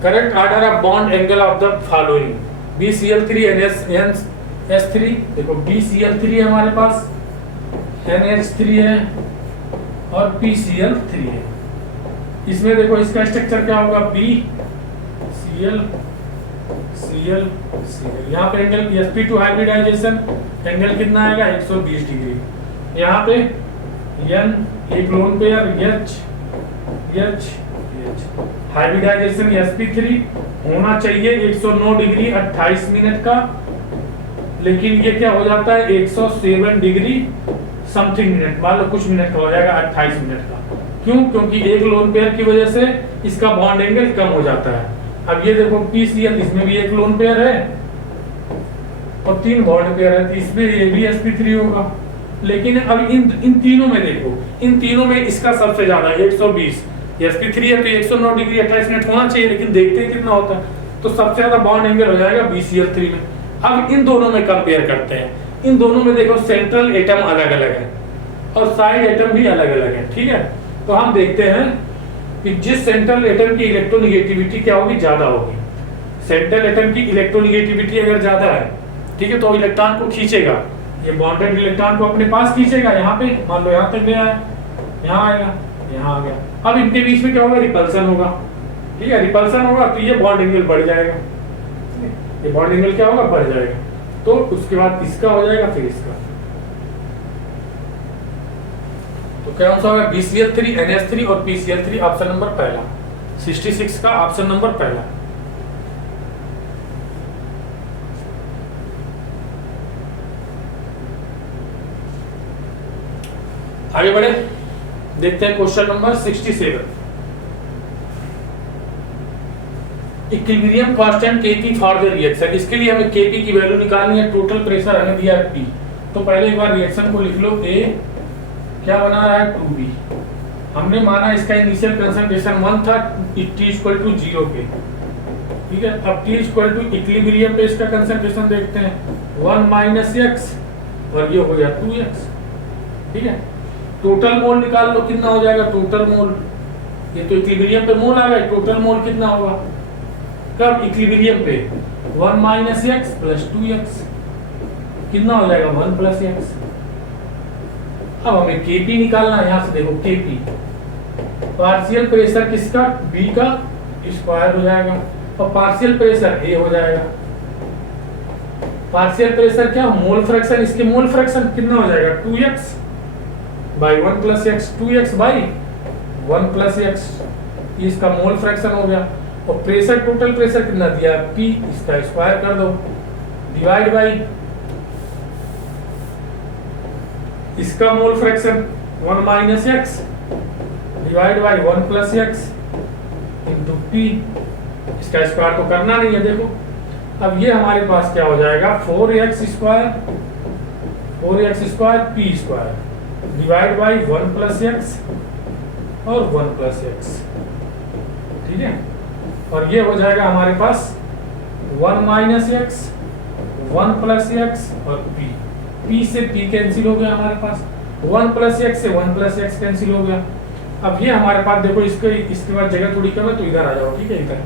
Correct order of bond angle of the following, BCl3 NH3, देखो BCl3 है हमारे पास, NH3 है और PCl3 है। इसमें देखो इसका स्ट्रक्चर क्या होगा, BCl Cl Cl, यहाँ पे एंगल sp2 हाइब्रिडाइजेशन एंगल कितना आएगा 120 डिग्री। यहाँ पे N एक lone pair H hybridisation sp3 होना चाहिए 109 डिग्री 28 मिनट का, लेकिन ये क्या हो जाता है 107 डिग्री समथिंग मिनट, मान लो कुछ मिनट का हो जाएगा 28 मिनट का। क्यों? क्योंकि एक लोन पेयर की वजह से इसका बॉन्ड एंगल कम हो जाता है। अब ये देखो PCl, इसमें भी एक लोन पेयर है और 3 बॉन्ड पेयर है, तो इसमें ये भी sp3 होगा। लेकिन अब इन तीनों में देखो, इन तीनों में इसका सबसे ज्यादा 120, sp3 है तो 109 डिग्री 28 मिनट होना चाहिए, लेकिन देखते हैं कितना होता है, तो सबसे ज्यादा बॉन्ड एंगल हो जाएगा BCl3 में। अब इन दोनों में कंपेयर करते हैं, इन दोनों में देखो सेंट्रल एटम अलग अलग है और साइड एटम भी अलग अलग है, ठीक है। तो हम देखते हैं कि जिस सेंट्रल एटम की इलेक्ट्रोनेगेटिविटी क्या होगी, ज्यादा होगी। सेंट्रल एटम की इलेक्ट्रोनेगेटिविटी अगर ज्यादा है, ठीक है, तो इलेक्ट्रॉन को खींचेगा, ये बॉन्डेड इलेक्ट्रॉन को अपने पास खींचेगा। यहाँ पे मान लो यहाँ तक गया है, यहाँ आएगा, यहाँ आ गया। अब इनके बीच में क्या होगा, रिपल्सन होगा, ठीक है। रिपल्सन होगा तो ये बॉन्ड एंगल बढ़ जाएगा, ये बॉन्ड एंगल क्या होगा, बढ़ जाएगा। तो उसके बाद इसका हो जाएगा, फिर इसका, तो क्या आंसर होगा BCl3 NH3 और PCl3, ऑप्शन नंबर पहला, 66 का ऑप्शन नंबर पहला। आगे बढ़े, देखते हैं question number 67। Equilibrium constant Kp for the reaction, इसके लिए हमें Kp की वैल्यू निकालनी है, टोटल प्रेशर हमें दिया है P। तो पहले एक बार रिएक्शन को लिख लो, A क्या बना रहा है 2B, हमने माना इसका इनिशियल कंसंट्रेशन 1 था, T इक्वल टू 0 पे, ठीक है। अब T इक्वल टू इक्विलिब्रियम पे इसका कंसंट्रेशन देखते हैं, 1 माइनस x और ये हो गया 2x, ठीक है। टोटल मोल निकाल लो, कितना हो जाएगा टोटल मोल, ये तो इक्विलिब्रियम पे मोल आ गया, टोटल मोल कितना होगा, कब इक्विलिब्रियम पे 1 माइनस x प्लस 2x, कितना हो जाएगा 1 प्लस x। अब हमें Kp निकालना है, यहाँ से देखो Kp पार्शियल प्रेशर किसका, B का स्क्वायर हो जाएगा और पार्शियल प्रेशर A हो जाएगा। पार्शियल प्रेशर क्या, मोल फ्रैक्शन, इसके मोल फ्रैक्शन कितना हो जाएगा 2x by 1 plus x, 2x by 1 plus x, इसका मोल फ्रैक्शन हो गया। और प्रेशर, टोटल प्रेशर कितना दिया P, इसका स्क्वायर कर दो, डिवाइड बाई इसका mole fraction 1 minus x divide by 1 plus x into P, इसका स्क्वायर तो करना नहीं है। देखो अब ये हमारे पास क्या हो जाएगा 4x square P square divide by 1 plus x और 1 प्लस x, ठीक है। और ये हो जाएगा हमारे पास 1 माइनस x 1 प्लस x और P से P कैंसिल हो गया हमारे पास, 1 प्लस x से 1 प्लस x कैंसिल हो गया। अब ये हमारे पास देखो, इसके बाद जगह थोड़ी कम है तो इधर आ जाओ, ठीक है, इधर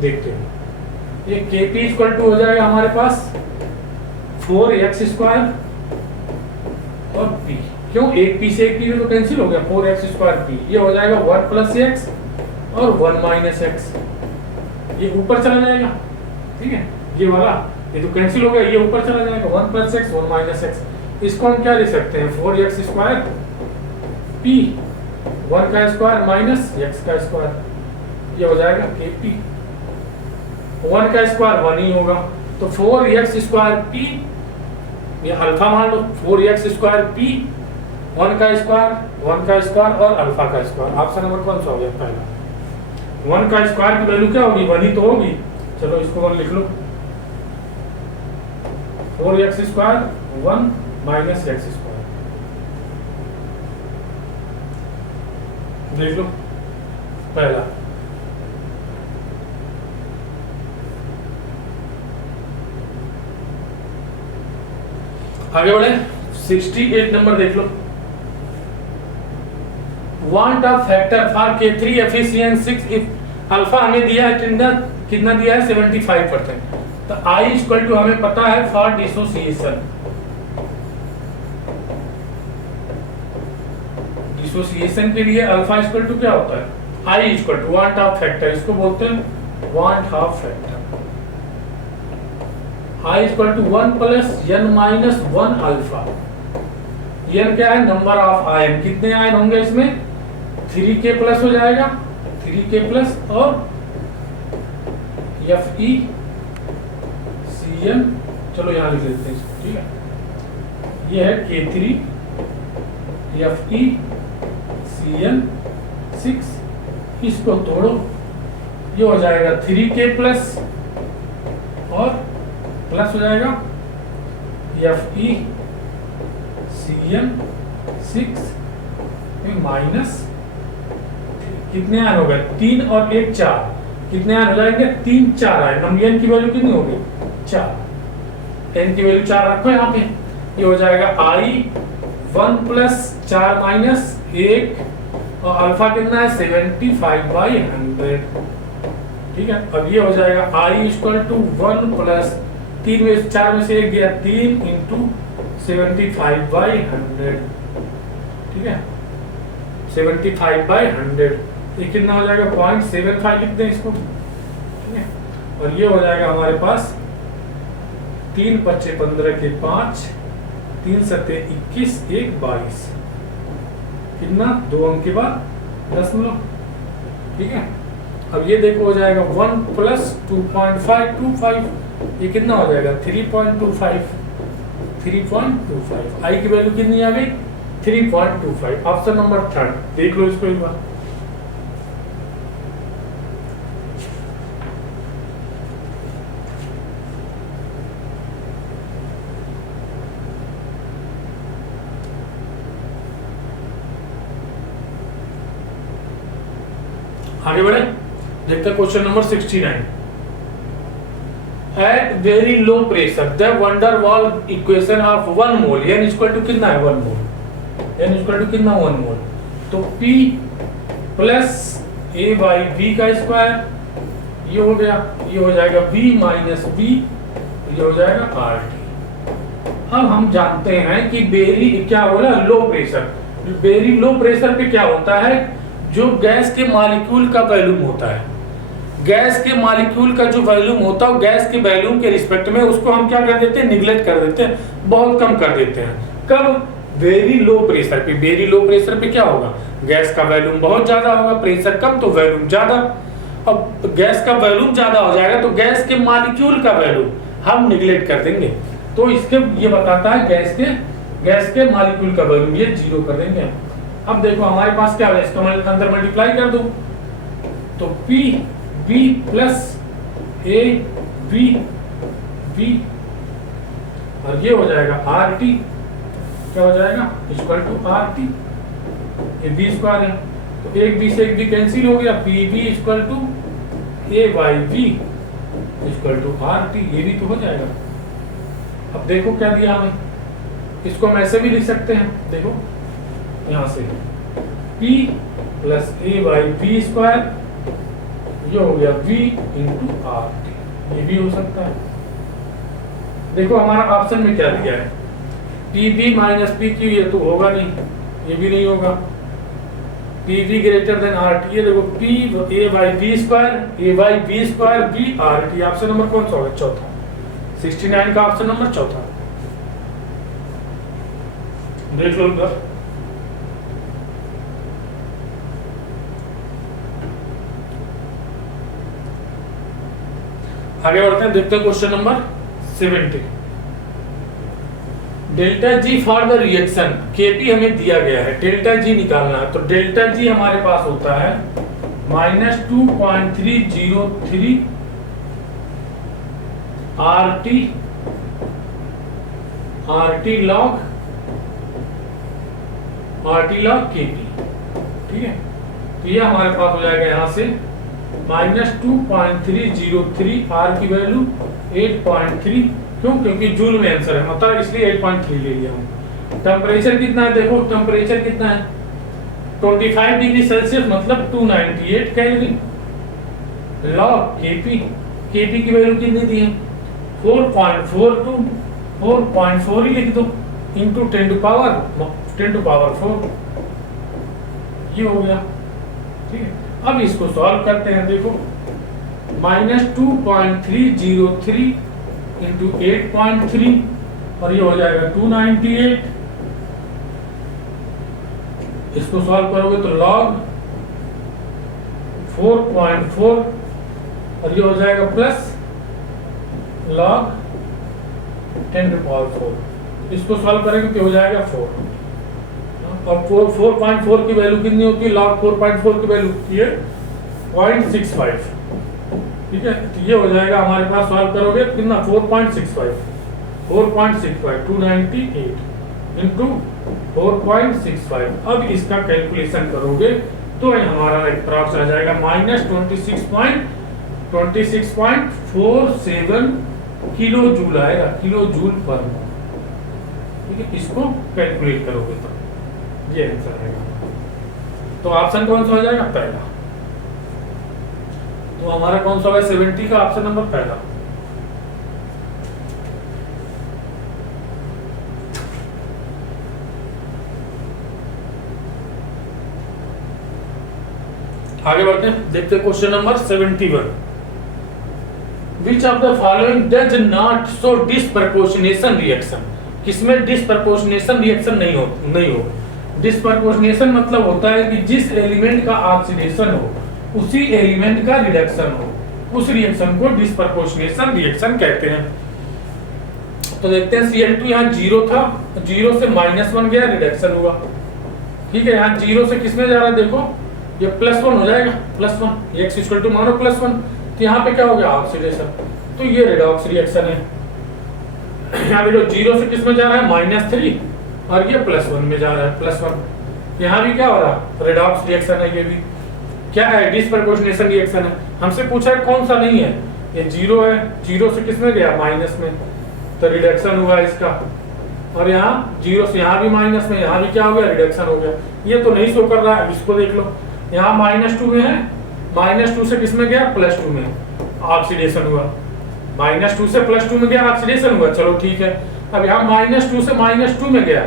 देखते हैं। ये Kp इक्वल टू हो जाएगा हमारे पास 4x स्क्वायर और P, क्यों, एक P से एक P तो कैंसिल हो गया, 4x स्क्वायर P, ये हो जाएगा 1 प्लस x और 1 माइनस x, ये ऊपर चला जाएगा, ठीक है, ये वाला ये तो कैंसिल हो गया, ये ऊपर चला जाएगा 1 प्लस x 1 माइनस x। इसको हम क्या लिख सकते हैं 4x स्क्वायर P 1 का स्क्वायर माइनस x का स्क्वायर, ये हो जाएगा kp। 1 का स्क्वायर 1 ही होगा, तो 4x स्क्वायर p, ये अल्फा मान लो, 4x स्क्वायर p, 1 का स्क्वायर और अल्फा का स्क्वायर। ऑप्शन नंबर कौन सा हो गया? पहला। 1 का स्क्वायर की वैल्यू क्या होगी? 1 ही तो होगी। चलो इसको 1 लिख लो। 4x square 1 minus x square, देख लो पहला। आगे बढ़े, 68 नंबर देख लो। Want a factor for K3 efficiency 6 if alpha हमें दिया है कितना दिया है? 75%। तो I इक्वल टू हमें पता है फॉर डिसोसिएशन, डिसोसिएशन के लिए अल्फा इक्वल टू क्या होता है? I equal to van't Hoff factor, इसको बोलते हैं van't Hoff factor. I equal to 1 plus n minus 1 alpha. n क्या है? Number of ion. कितने आयन होंगे इसमें? 3k प्लस हो जाएगा, 3k प्लस और Fe Cn, चलो यहाँ लिख लेते हैं इसको, ठीक है। ये है K3 Fe Cn 6, इसको तोड़ो, ये हो जाएगा 3k प्लस और प्लस हो जाएगा Fe Cn 6 माइनस, कितने आयन हो गए? 3 और 1 4, कितने आयन हो जाएंगे? 3 4 आयन। n की वैल्यू कितनी होगी? 4। n की वैल्यू 4 रखो यहाँ पे, ये हो जाएगा I 1 प्लस 4 माइनस 1 और अल्फा कितना है? 75/100, ठीक है। अब ये हो जाएगा I इक्वल टू 1 प्लस 3 में 4 में से 1 गया, 3 इंटू 75/100, ठीक है। 75/100 ये कितना हो जाएगा? 0.75 लिख दें इसको, ठीक है। और ये हो जाएगा हमारे पास 3 × 15 के 5, 3 × 7 21, 1 22, कितना? 2 अंक के बाद दशमलव, ठीक है। अब ये देखो हो जाएगा 1 प्लस 2.525, ये कितना हो जाएगा? 3.25, 3.25। आई की वैल्यू कितनी आ गई? 3.25। ऑप्शन नंबर 3 देख लो इसको एक बार। आगे बढ़े, देखते हैं question number 69। At very low pressure the van der Waals equation of 1 mole, n equal to कितना है? 1 मोल। n इक्वल टू कितना? 1 मोल। तो P plus A by V का स्क्वायर, ये हो गया, ये हो जाएगा V माइनस B, ये हो जाएगा RT। अब हम जानते हैं कि वेरी क्या बोला? Low pressure. Very low pressure पे क्या होता है? जो गैस के मॉलिक्यूल का वॉल्यूम होता है, गैस के मॉलिक्यूल का जो वॉल्यूम होता है, गैस के वॉल्यूम के रिस्पेक्ट में उसको हम क्या कर देते हैं? निगलेक्ट कर देते हैं, बहुत कम कर देते हैं। कब? वेरी लो प्रेशर पे। वेरी लो प्रेशर पे क्या होगा? गैस का वॉल्यूम बहुत ज्यादा होगा, प्रेशर कम तो वॉल्यूम ज्यादा। अब गैस का वॉल्यूम ज्यादा हो जाएगा तो गैस के मॉलिक्यूल का वॉल्यूम हम निगलेक्ट कर देंगे, तो इसके ये बताता है गैस के मॉलिक्यूल का वॉल्यूम ये 0 कर देंगे। अब देखो हमारे पास क्या है, इसको अंदर मल्टीप्लाई कर दो, तो P B plus A B B और ये हो जाएगा RT, क्या हो जाएगा? इक्वल टू RT, ये B स्क्वायर है, तो एक B से एक B कैंसिल हो गया, PB equal to A by B equal to RT, ये भी तो हो जाएगा। अब देखो क्या दिया हमें, इसको हम ऐसे भी लिख सकते हैं, देखो यहाँ से P plus A by B square, ये हो गया V इंटू RT, ये भी हो सकता है। देखो हमारा ऑप्शन में क्या दिया है? PB माइनस PQ, ये तो होगा नहीं, ये भी नहीं होगा। PB ग्रेटर देन RT, ये देखो P A by B square, A by B square B RT। Option number कौन सा होगा? चौथा। 69 का ऑप्शन नंबर चौथा, देख लो इधर। आगे बढ़ते हैं, देखते हैं question number 70। Delta G for the reaction KP हमें दिया गया है, डेल्टा जी निकालना है। तो डेल्टा जी हमारे पास होता है -2.303 RT log केपी, ठीक है। तो ये हमारे पास हो जाएगा यहाँ से -2.303, आर की वैल्यू 8.3, क्यों? क्योंकि जूल में आंसर है, मतलब इसलिए 8.3 ले लिया हूँ। टेम्परेचर कितना है, देखो टेम्परेचर कितना है 25 डिग्री सेल्सियस, मतलब 298 केल्विन। लॉग केपी की वैल्यू कितनी दी है 4.42, 4.4 ही लिख दो, इंटू 10 टू पावर 4, ये हो गया, ठीक है। अब इसको सॉल्व करते हैं, देखो -2.303 इंटू 8.3 और ये हो जाएगा 298। इसको सॉल्व करोगे तो log 4.4 और ये हो जाएगा प्लस log 10 टू पावर 4। इसको सॉल्व करेंगे तो हो जाएगा 4। और 4.4 की वैल्यू कितनी होती है, log 4.4 की वैल्यू होती है 0.65, ठीक है। तो ये हो जाएगा हमारे पास, सॉल्व करोगे कितना 4.65 298 इंटू 4.65। अब इसका कैलकुलेशन करोगे तो हमारा अप्रॉक्स आ जाएगा -26.47 किलो जूल आएगा, किलो जूल पर मोल, ठीक है। इसको कैलकुलेट करोगे तो ये आंसर आएगा। तो ऑप्शन कौन सा हो जाएगा, पहला। तो हमारा कौन सा है 70 का ऑप्शन नंबर पहला। आगे बढ़ते हैं, देखते हैं question number 71। Which of the following does not show disproportionation reaction? किसमें डिस्प्रपोर्शनेशन रिएक्शन नहीं हो। डिस्प्रपोर्शनेशन मतलब होता है कि जिस एलिमेंट का ऑक्सीडेशन हो उसी एलिमेंट का रिडक्शन हो, उस रिएक्शन को डिस्प्रपोर्शनेशन रिएक्शन कहते हैं। तो देखते हैं Cl2 यहाँ 0 था, 0 से -1 गया, रिडक्शन हुआ, ठीक है। यहाँ 0 से किसमें जा रहा है, देखो ये +1 हो जाएगा, +1 x इक्वल टू मानो +1, तो यहाँ पे क्या हो गया ऑक्सीडेशन, तो ये रिडॉक्स रिएक्शन है। यहाँ पे 0 से किसमें जा रहा है -3 और ये +1 में जा रहा है +1, यहाँ भी क्या हो रहा है रिडॉक्स रिएक्शन है। ये भी क्या है, डिस्प्रपोर्शनेशन रिएक्शन है। हमसे पूछा है कौन सा नहीं है, ये 0 है, 0 से किसमें गया माइनस में, तो रिडक्शन हुआ इसका। और यहाँ 0 से यहाँ भी माइनस में, यहाँ भी क्या हो गया रिडक्शन हो गया। ये तो नहीं शो कर रहा है, इसको देख लो, यहाँ -2 में है, -2 से किसमें गया +2 में, ऑक्सीडेशन हुआ। -2 से +2 में गया, ऑक्सीडेशन हुआ, चलो ठीक है। अब यहाँ -2 से -2 में गया,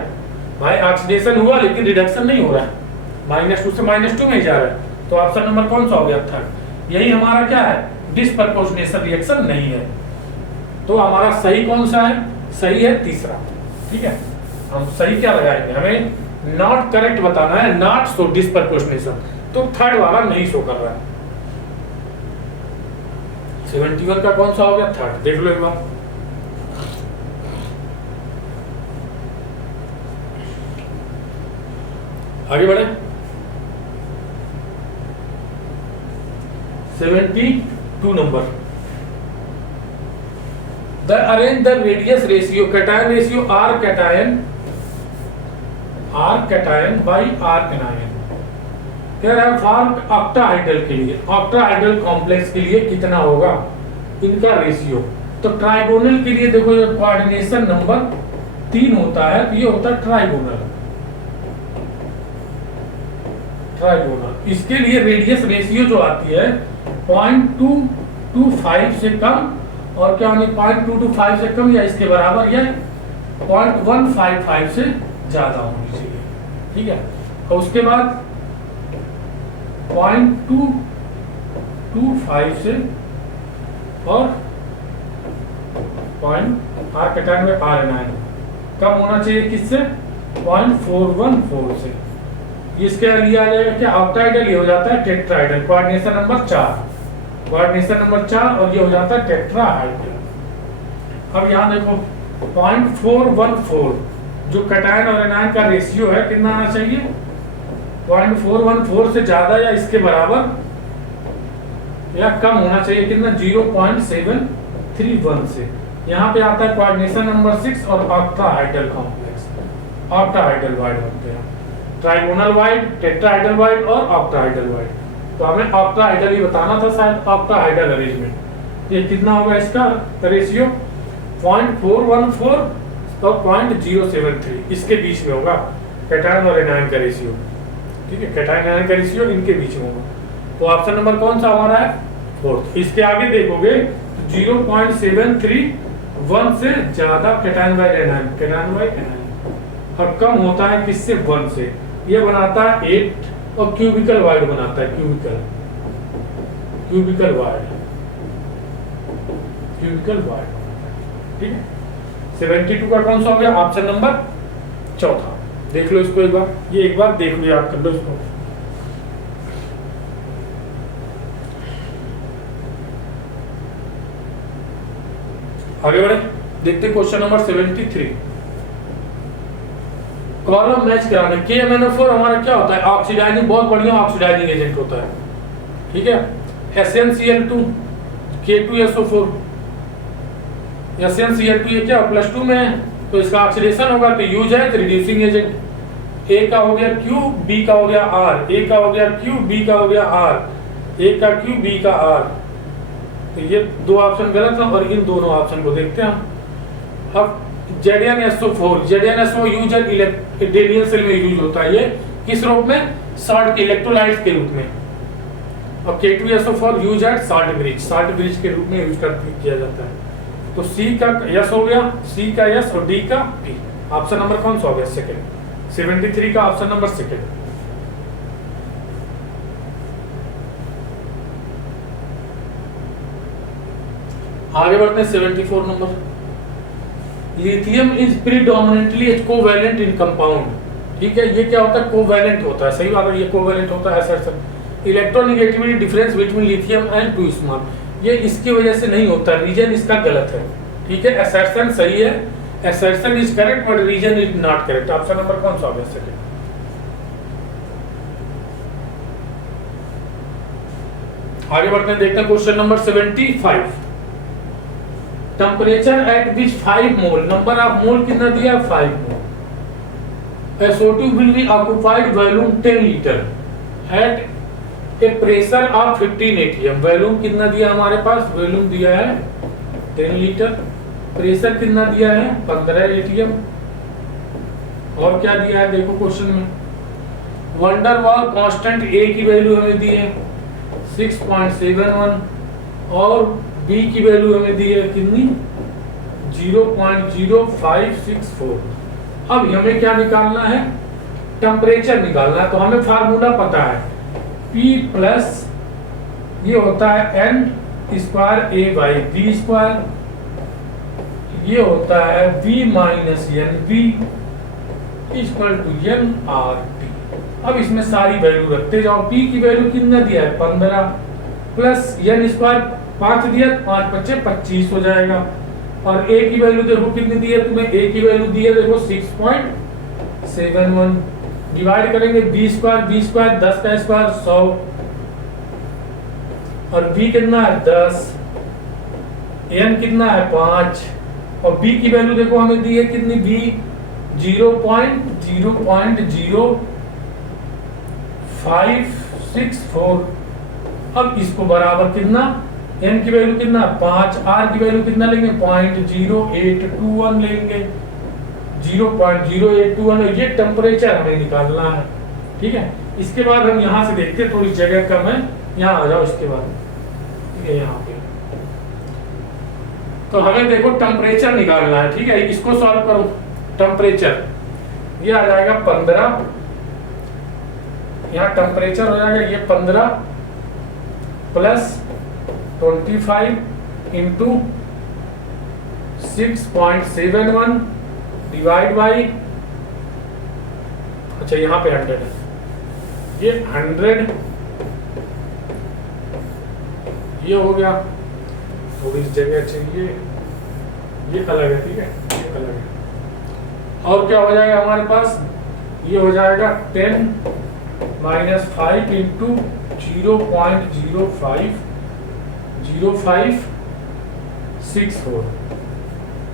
भाई ऑक्सीडेशन हुआ लेकिन रिडक्शन नहीं हो रहा है, -2 से -2 में जा रहा है। तो ऑप्शन नंबर कौन सा हो गया, थर्ड। यही हमारा क्या है, डिस्प्रपोर्शनेशन रिएक्शन नहीं है। तो हमारा सही कौन सा है, सही है तीसरा, ठीक है। हम सही क्या लगाएंगे, हमें नॉट करेक्ट बताना है, नॉट शो डिस्प्रपोर्शनेशन, तो थर्ड वाला नहीं शो कर रहा है। 71 का कौन सा हो गया, थर्ड, देख लो एक बार। आगे बढ़े, 72 number. The arrange the radius ratio, cation ratio R cation by R anion। कह रहा है फॉर्म ऑक्टाहाइड्रल के लिए, ऑक्टाहाइड्रल कॉम्प्लेक्स के लिए कितना होगा इनका रेशियो। तो ट्राइगोनल के लिए देखो, जब कोऑर्डिनेशन नंबर 3 होता है तो ये होता है ट्राइगोनल। इसके लिए रेडियस रेशियो जो आती है 0.225 से कम, और क्या होनी 0.225 से कम या इसके बराबर, या 0.155 से ज्यादा होनी चाहिए, ठीक है। और उसके बाद 0.225 से और R कैटायन में R एनायन कम होना चाहिए, किससे 0.414 से। इसके लिए आ जाएगा क्या, ऑक्टाहाइड्रल, ये हो जाता है tetrahedral, coordination number 4। Coordination number 4 और ये हो जाता है टेट्राहाइड्रल। अब यहाँ देखो 0.414 जो कैटायन और एनायन का रेशियो है कितना आना चाहिए, 0.414 से ज्यादा या इसके बराबर या कम होना चाहिए, कितना 0.731 से। यहाँ पे आता है कोऑर्डिनेशन नंबर 6 और ऑक्टाहाइड्रल कॉम्प्लेक्स, ऑक्टाहाइड्रल वाइड होते हैं, ट्राइगोनल वाइड, टेट्राहाइड्रल वाइड और ऑक्टाहाइड्रल वाइड। तो हमें ऑक्टाहाइड्रल ही बताना था शायद, ऑक्टाहाइड्रल अरेंजमेंट। ये कितना होगा इसका रेशियो 0.414 और 0.073 इसके बीच में होगा कैटायन और एनायन का रेशियो। ठीक है, कैटायन एनायन का रेशियो इनके बीच में होगा। तो ऑप्शन नंबर कौन सा हमारा है, फोर्थ। इसके आगे देखोगे तो 0.731 से ज्यादा cation by anion, cation by anion, और कम होता है किससे, 1 से। ये बनाता है 8 और क्यूबिकल वाइड बनाता है, क्यूबिकल वाइड, क्यूबिकल वाइड। ठीक है, 72 का कौन सा हो गया, ऑप्शन नंबर चौथा। देख लो इसको एक बार, ये एक बार देख लो, याद कर लो इसको। आगे बढ़े, देखते क्वेश्चन नंबर 73। कॉलम मैच कराने, KMnO4 हमारा क्या होता है, ऑक्सीडाइजिंग, बहुत बढ़िया ऑक्सीडाइजिंग एजेंट होता है। ठीक है, SnCl2, K2SO4, SnCl2 ये क्या +2 में है तो इसका ऑक्सीडेशन होगा तो यूज है रिड्यूसिंग एजेंट। A का हो गया Q, B का हो गया R, A का हो गया Q, B का हो गया R, A का Q, B का R। तो ये दो ऑप्शन गलत है और इन दोनों ऑप्शन को देखते हैं हम। अब ZnSO4, ZnSO यूज है डेनियल सेल में यूज होता है, ये किस रूप में, साल्ट इलेक्ट्रोलाइट्स के रूप में। और K2SO4 यूज है साल्ट ब्रिज के रूप में यूज किया जाता है। तो C का S हो गया, C का S और D का P। ऑप्शन नंबर कौन सा हो गया, सेकंड। 73 का ऑप्शन नंबर सेकंड। आगे बढ़ते हैं 74 number. Lithium is predominantly covalent in compound. ठीक है, ये क्या होता है, कोवैलेंट होता है, सही बात है, ये कोवैलेंट होता है assertion. Electronegativity difference between lithium and 2 small, ये इसकी वजह से नहीं होता, रीजन इसका गलत है। ठीक है, असर्शन सही है, assertion is correct but reason is not correct। Option number कौन सा होगा, सेकंड। आगे बढ़ते हैं, देखते हैं question number 75। Temperature at which 5 mole, number of mole कितना दिया, 5 मोल। SO2 will be occupied volume 10 litre at a pressure of 15 atm। Volume कितना दिया हमारे पास, वॉल्यूम दिया है 10 लीटर, प्रेशर कितना दिया है 15 atm। और क्या दिया है देखो क्वेश्चन में, वंडरवाल कांस्टेंट A की वैल्यू हमें दी है 6.71 और B की वैल्यू हमें दी है कितनी, 0.0564। अब हमें क्या निकालना है, टेम्परेचर निकालना है। तो हमें फार्मूला पता है, P प्लस ये होता है N square A by B square, ये होता है V minus NV equal to nRT। अब इसमें सारी वैल्यू रखते जाओ। P की वैल्यू कितना दिया है 15 प्लस N स्क्वायर 5 दिया, 5 × 25 हो जाएगा। और A की वैल्यू देखो कितनी दी है तुम्हें, A की वैल्यू दी है देखो 6.71, डिवाइड करेंगे B स्क्वायर 10 का स्क्वायर 100 और B कितना है 10, N कितना है 5 और B की वैल्यू देखो हमें दी है कितनी, B 0.0564। अब इसको बराबर कितना, N की वैल्यू कितना 5, R की वैल्यू कितना लेंगे 0.0821 लेंगे, 0.0821। ये टेम्परेचर हमें निकालना है। ठीक है, इसके बाद हम यहाँ से देखते हैं, थोड़ी जगह कम है, यहाँ आ जाओ इसके बाद, ये यहाँ पे। तो हमें देखो टेम्परेचर निकालना है। ठीक है, इसको सॉल्व करो। टेम्परेचर ये आ जाएगा 15, यहाँ टेम्परेचर हो जाएगा ये 15 प्लस 25 इंटू 6.71 डिवाइड बाई, अच्छा यहाँ पे 100 है, ये 100 ये हो गया, थोड़ी इस जगह चाहिए, ये अलग है, ठीक है, ये अलग है। और क्या हो जाएगा हमारे पास, ये हो जाएगा 10 - 5 इंटू 0.050564,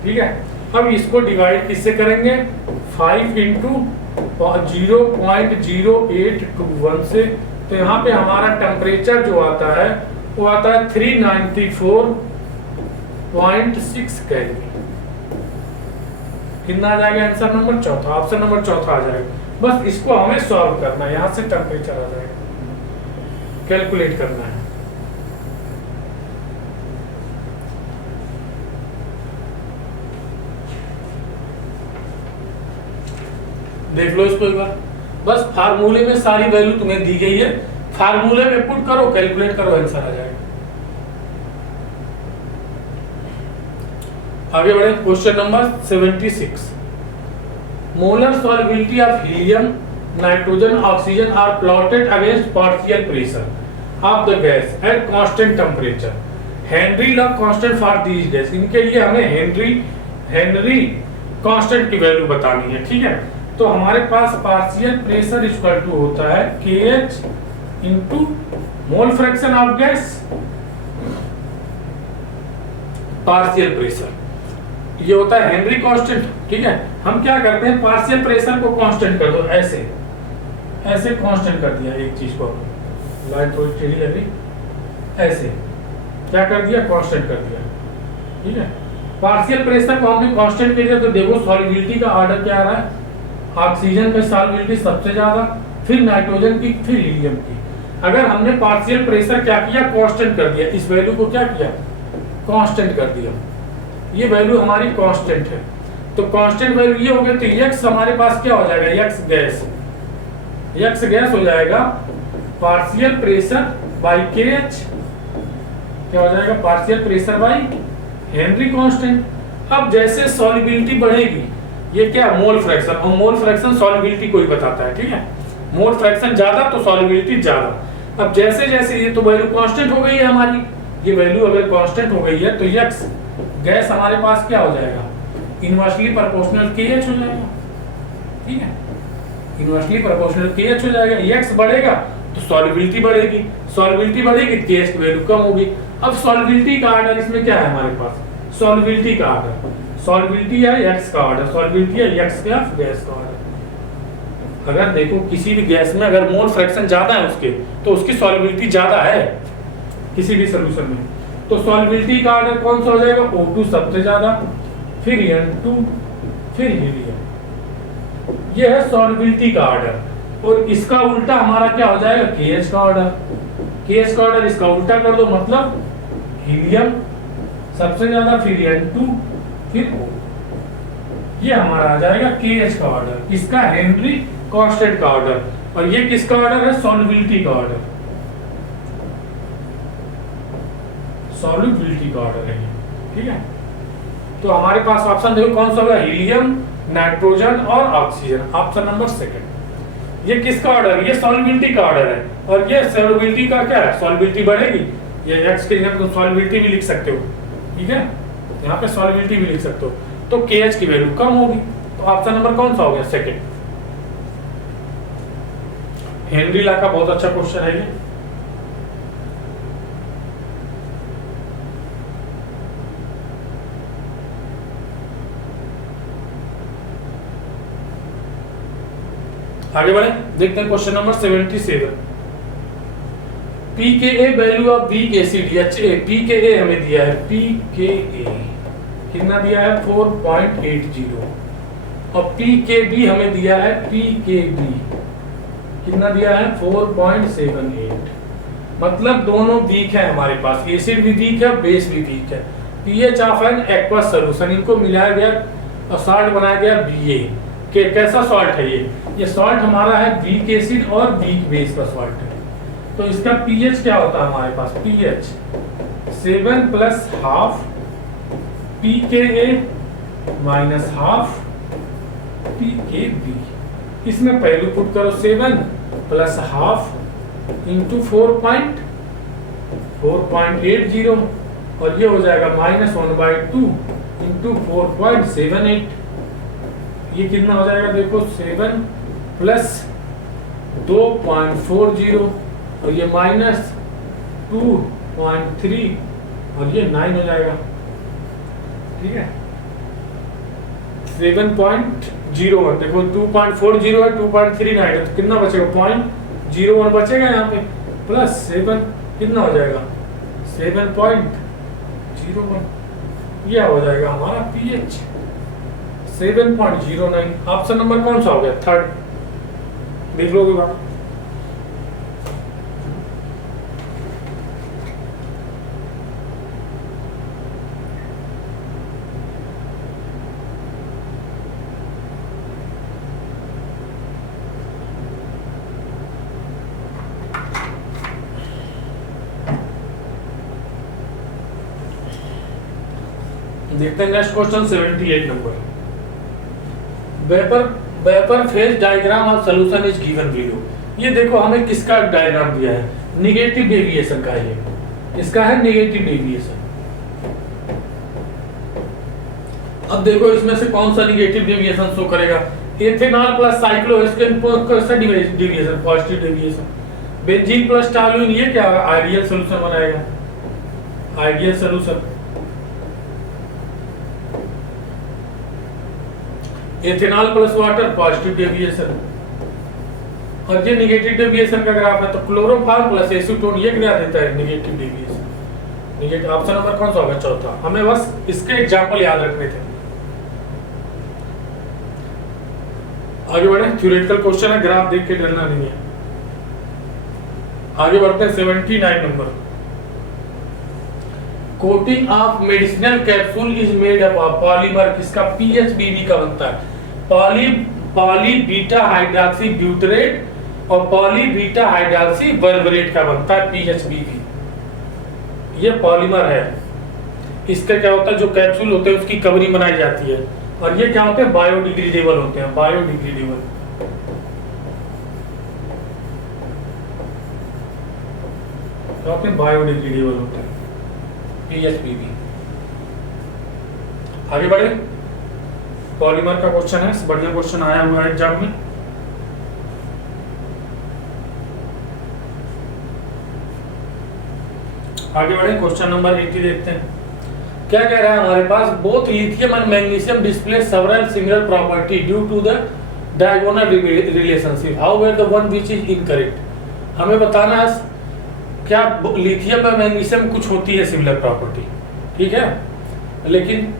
ठीक है। अब इसको डिवाइड किससे करेंगे, 5 इंटू 0.0821 से। तो यहाँ पे हमारा टेम्परेचर जो आता है वो आता है 394.6 केल्विन। कितना आ जाएगा आंसर नंबर चौथा, ऑप्शन नंबर चौथा आ जाएगा। बस इसको हमें सॉल्व करना है, यहाँ से टेम्परेचर आ जाएगा, कैलकुलेट करना है। देख लो इसको एक बार, बस फार्मूले में सारी वैल्यू तुम्हें दी गई है, फार्मूले में पुट करो, कैलकुलेट करो, आंसर आ जाएगा। आगे बढ़े, question number 76। Molar solubility of helium, nitrogen, oxygen are plotted against partial pressure of the gas at constant temperature. Henry law constant for these gas. इनके लिए हमें हेनरी कांस्टेंट की वैल्यू बतानी है, ठीक है। तो हमारे पास पार्शियल प्रेशर इक्वल टू होता है KH into mole fraction of gas, partial pressure, ये होता है हेनरी कांस्टेंट, ठीक है। हम क्या करते हैं, पार्शियल प्रेशर को कांस्टेंट कर दो, ऐसे ऐसे कांस्टेंट कर दिया, एक चीज को लाइट थोड़ी टेढ़ी लगी, ऐसे क्या कर दिया, कांस्टेंट कर दिया, ठीक है। पार्शियल प्रेशर को हमने कांस्टेंट कर दिया, तो देखो सॉल्युबिलिटी का ऑर्डर क्या आ रहा है, ऑक्सीजन में सॉल्युबिलिटी सबसे ज्यादा, फिर नाइट्रोजन की, फिर हीलियम की। अगर हमने पार्शियल प्रेशर क्या किया, कांस्टेंट कर दिया, इस वैल्यू को क्या किया, कांस्टेंट कर दिया, ये वैल्यू हमारी कांस्टेंट है। तो कांस्टेंट वैल्यू ये हो गई, तो x हमारे पास क्या हो जाएगा, x गैस हो जाएगा पार्शियल प्रेशर बाई KH, क्या हो जाएगा, partial pressure by Henry constant. अब जैसे सॉल्युबिलिटी बढ़ेगी, ये क्या, मोल फ्रैक्शन, और मोल फ्रैक्शन सॉल्युबिलिटी को ही बताता है, ठीक है। मोल फ्रैक्शन ज्यादा तो सॉल्युबिलिटी ज्यादा। अब जैसे जैसे ये तो वैल्यू कांस्टेंट हो गई है हमारी, ये वैल्यू अगर कांस्टेंट हो गई है तो x गैस हमारे पास क्या हो जाएगा, इनवर्सली प्रोपोर्शनल KH हो जाएगा, ठीक है, इनवर्सली प्रोपोर्शनल KH हो जाएगा। x बढ़ेगा तो सॉल्युबिलिटी बढ़ेगी, सॉल्युबिलिटी बढ़ेगी तो KH की वैल्यू कम होगी। अब सॉल्युबिलिटी का ऑर्डर इसमें क्या है हमारे पास, सॉल्युबिलिटी का ऑर्डर, सॉल्युबिलिटी है x का ऑर्डर, सॉल्युबिलिटी है x का गैस का ऑर्डर। अगर देखो किसी भी गैस में अगर मोल फ्रैक्शन ज्यादा है उसके, तो उसकी सॉल्युबिलिटी ज्यादा है किसी भी सॉल्यूशन में, तो सॉल्युबिलिटी का ऑर्डर कौन सा हो जाएगा, O2 सबसे ज्यादा, फिर N2, फिर हीलियम। ये है सॉल्युबिलिटी का ऑर्डर। और इसका उल्टा हमारा क्या हो जाएगा, KH का ऑर्डर, KH का ऑर्डर इसका उल्टा कर दो, मतलब हीलियम सबसे ज्यादा, फिर N2, फिर O। ये हमारा आ जाएगा KH का ऑर्डर, इसका हेनरी कांस्टेंट का ऑर्डर, और ये किसका ऑर्डर है, सॉल्युबिलिटी का ऑर्डर, सॉल्युबिलिटी का ऑर्डर है, ठीक है। तो हमारे पास ऑप्शन देखो कौन सा होगा, हीलियम, नाइट्रोजन और ऑक्सीजन, ऑप्शन नंबर सेकंड। ये किसका ऑर्डर है, ये सॉल्युबिलिटी का ऑर्डर है, और ये सॉल्युबिलिटी का क्या है, सॉल्युबिलिटी बढ़ेगी, ये x के लिए तो सॉल्युबिलिटी भी लिख सकते हो, ठीक है, यहाँ पे सॉल्युबिलिटी भी लिख सकते हो, तो KH की वैल्यू कम होगी। तो ऑप्शन नंबर कौन सा हो गया, सेकंड। हेनरी लॉ का बहुत अच्छा क्वेश्चन है ये। आगे बढ़े, देखते हैं question number 77। pKa value of weak acid HA, pKa हमें दिया है, pKa कितना दिया है 4.80, और pKb हमें दिया है, pKb कितना दिया है 4.78। मतलब दोनों वीक है हमारे पास, एसिड भी वीक है, बेस भी वीक है। pH of an aqueous solution, इनको मिलाया गया और सॉल्ट बनाया गया Ba। कैसा सॉल्ट है ये सॉल्ट हमारा है वीक एसिड और वीक बेस का सॉल्ट है। तो इसका pH क्या होता है हमारे पास, pH 7 plus half pKa minus half pKb। इसमें पहले पुट करो 7 प्लस हाफ इंटू 4.80, 4.80 और ये हो जाएगा -1/2 इंटू 4.78। ये कितना हो जाएगा देखो 7 प्लस 2.40 और ये -2.3 और ये 9 हो जाएगा। ठीक है 7.01 देखो 2.40 है 2.39 है तो कितना बचेगा 0.01 बचेगा यहाँ पे प्लस 7 कितना हो जाएगा 7.01 यह हो जाएगा हमारा pH 7.09। ऑप्शन नंबर कौन सा हो गया थर्ड देख लो बात। देखते हैं next question 78 number. Vapour phase diagram of solution is given below. ये देखो हमें किसका डायग्राम दिया है नेगेटिव डेविएशन का। ये इसका है नेगेटिव डेविएशन। अब देखो इसमें से कौन सा नेगेटिव डेविएशन शो करेगा एथेनॉल प्लस साइक्लोहेक्सेन कैसा deviation positive deviation. Benzene plus toluene ये क्या आइडियल सॉल्यूशन बनाएगा ideal solution. Ethanol plus water positive deviation और ये नेगेटिव डेविएशन का ग्राफ है तो क्लोरोफॉर्म प्लस एसीटोन ये क्या देता है negative deviation. Negative option number कौन सा होगा चौथा। हमें बस इसके एग्जांपल याद रखने थे। आगे बढ़े थ्योरेटिकल क्वेश्चन है ग्राफ देख के डरना नहीं है। आगे बढ़ते हैं 79 number. Coating of medicinal capsule is made up of polymer किसका पीएचबीबी का बनता है पॉली बीटा हाइड्रॉक्सी ब्यूटरेट और पॉली बीटा हाइड्रॉक्सी बर्बरेट का बनता है पीएचबीबी। ये पॉलीमर है। इसका क्या होता है जो कैप्सूल होते हैं उसकी कवरिंग बनाई जाती है और ये क्या होते हैं बायोडिग्रेडेबल होते हैं बायोडिग्रेडेबल। क्या होते हैं बायोडिग्रेडेबल होते हैं पीएचबीबी। आगे बढ़े पॉलीमर का क्वेश्चन है बढ़िया क्वेश्चन आया हुआ है एग्जाम में। आगे बढ़े क्वेश्चन नंबर 80 देखते हैं क्या कह रहा है हमारे पास both lithium and magnesium display several single property due to the diagonal relationship however the one which is incorrect. हमें बताना है क्या लिथियम और मैग्नीशियम कुछ होती है सिमिलर प्रॉपर्टी ठीक है लेकिन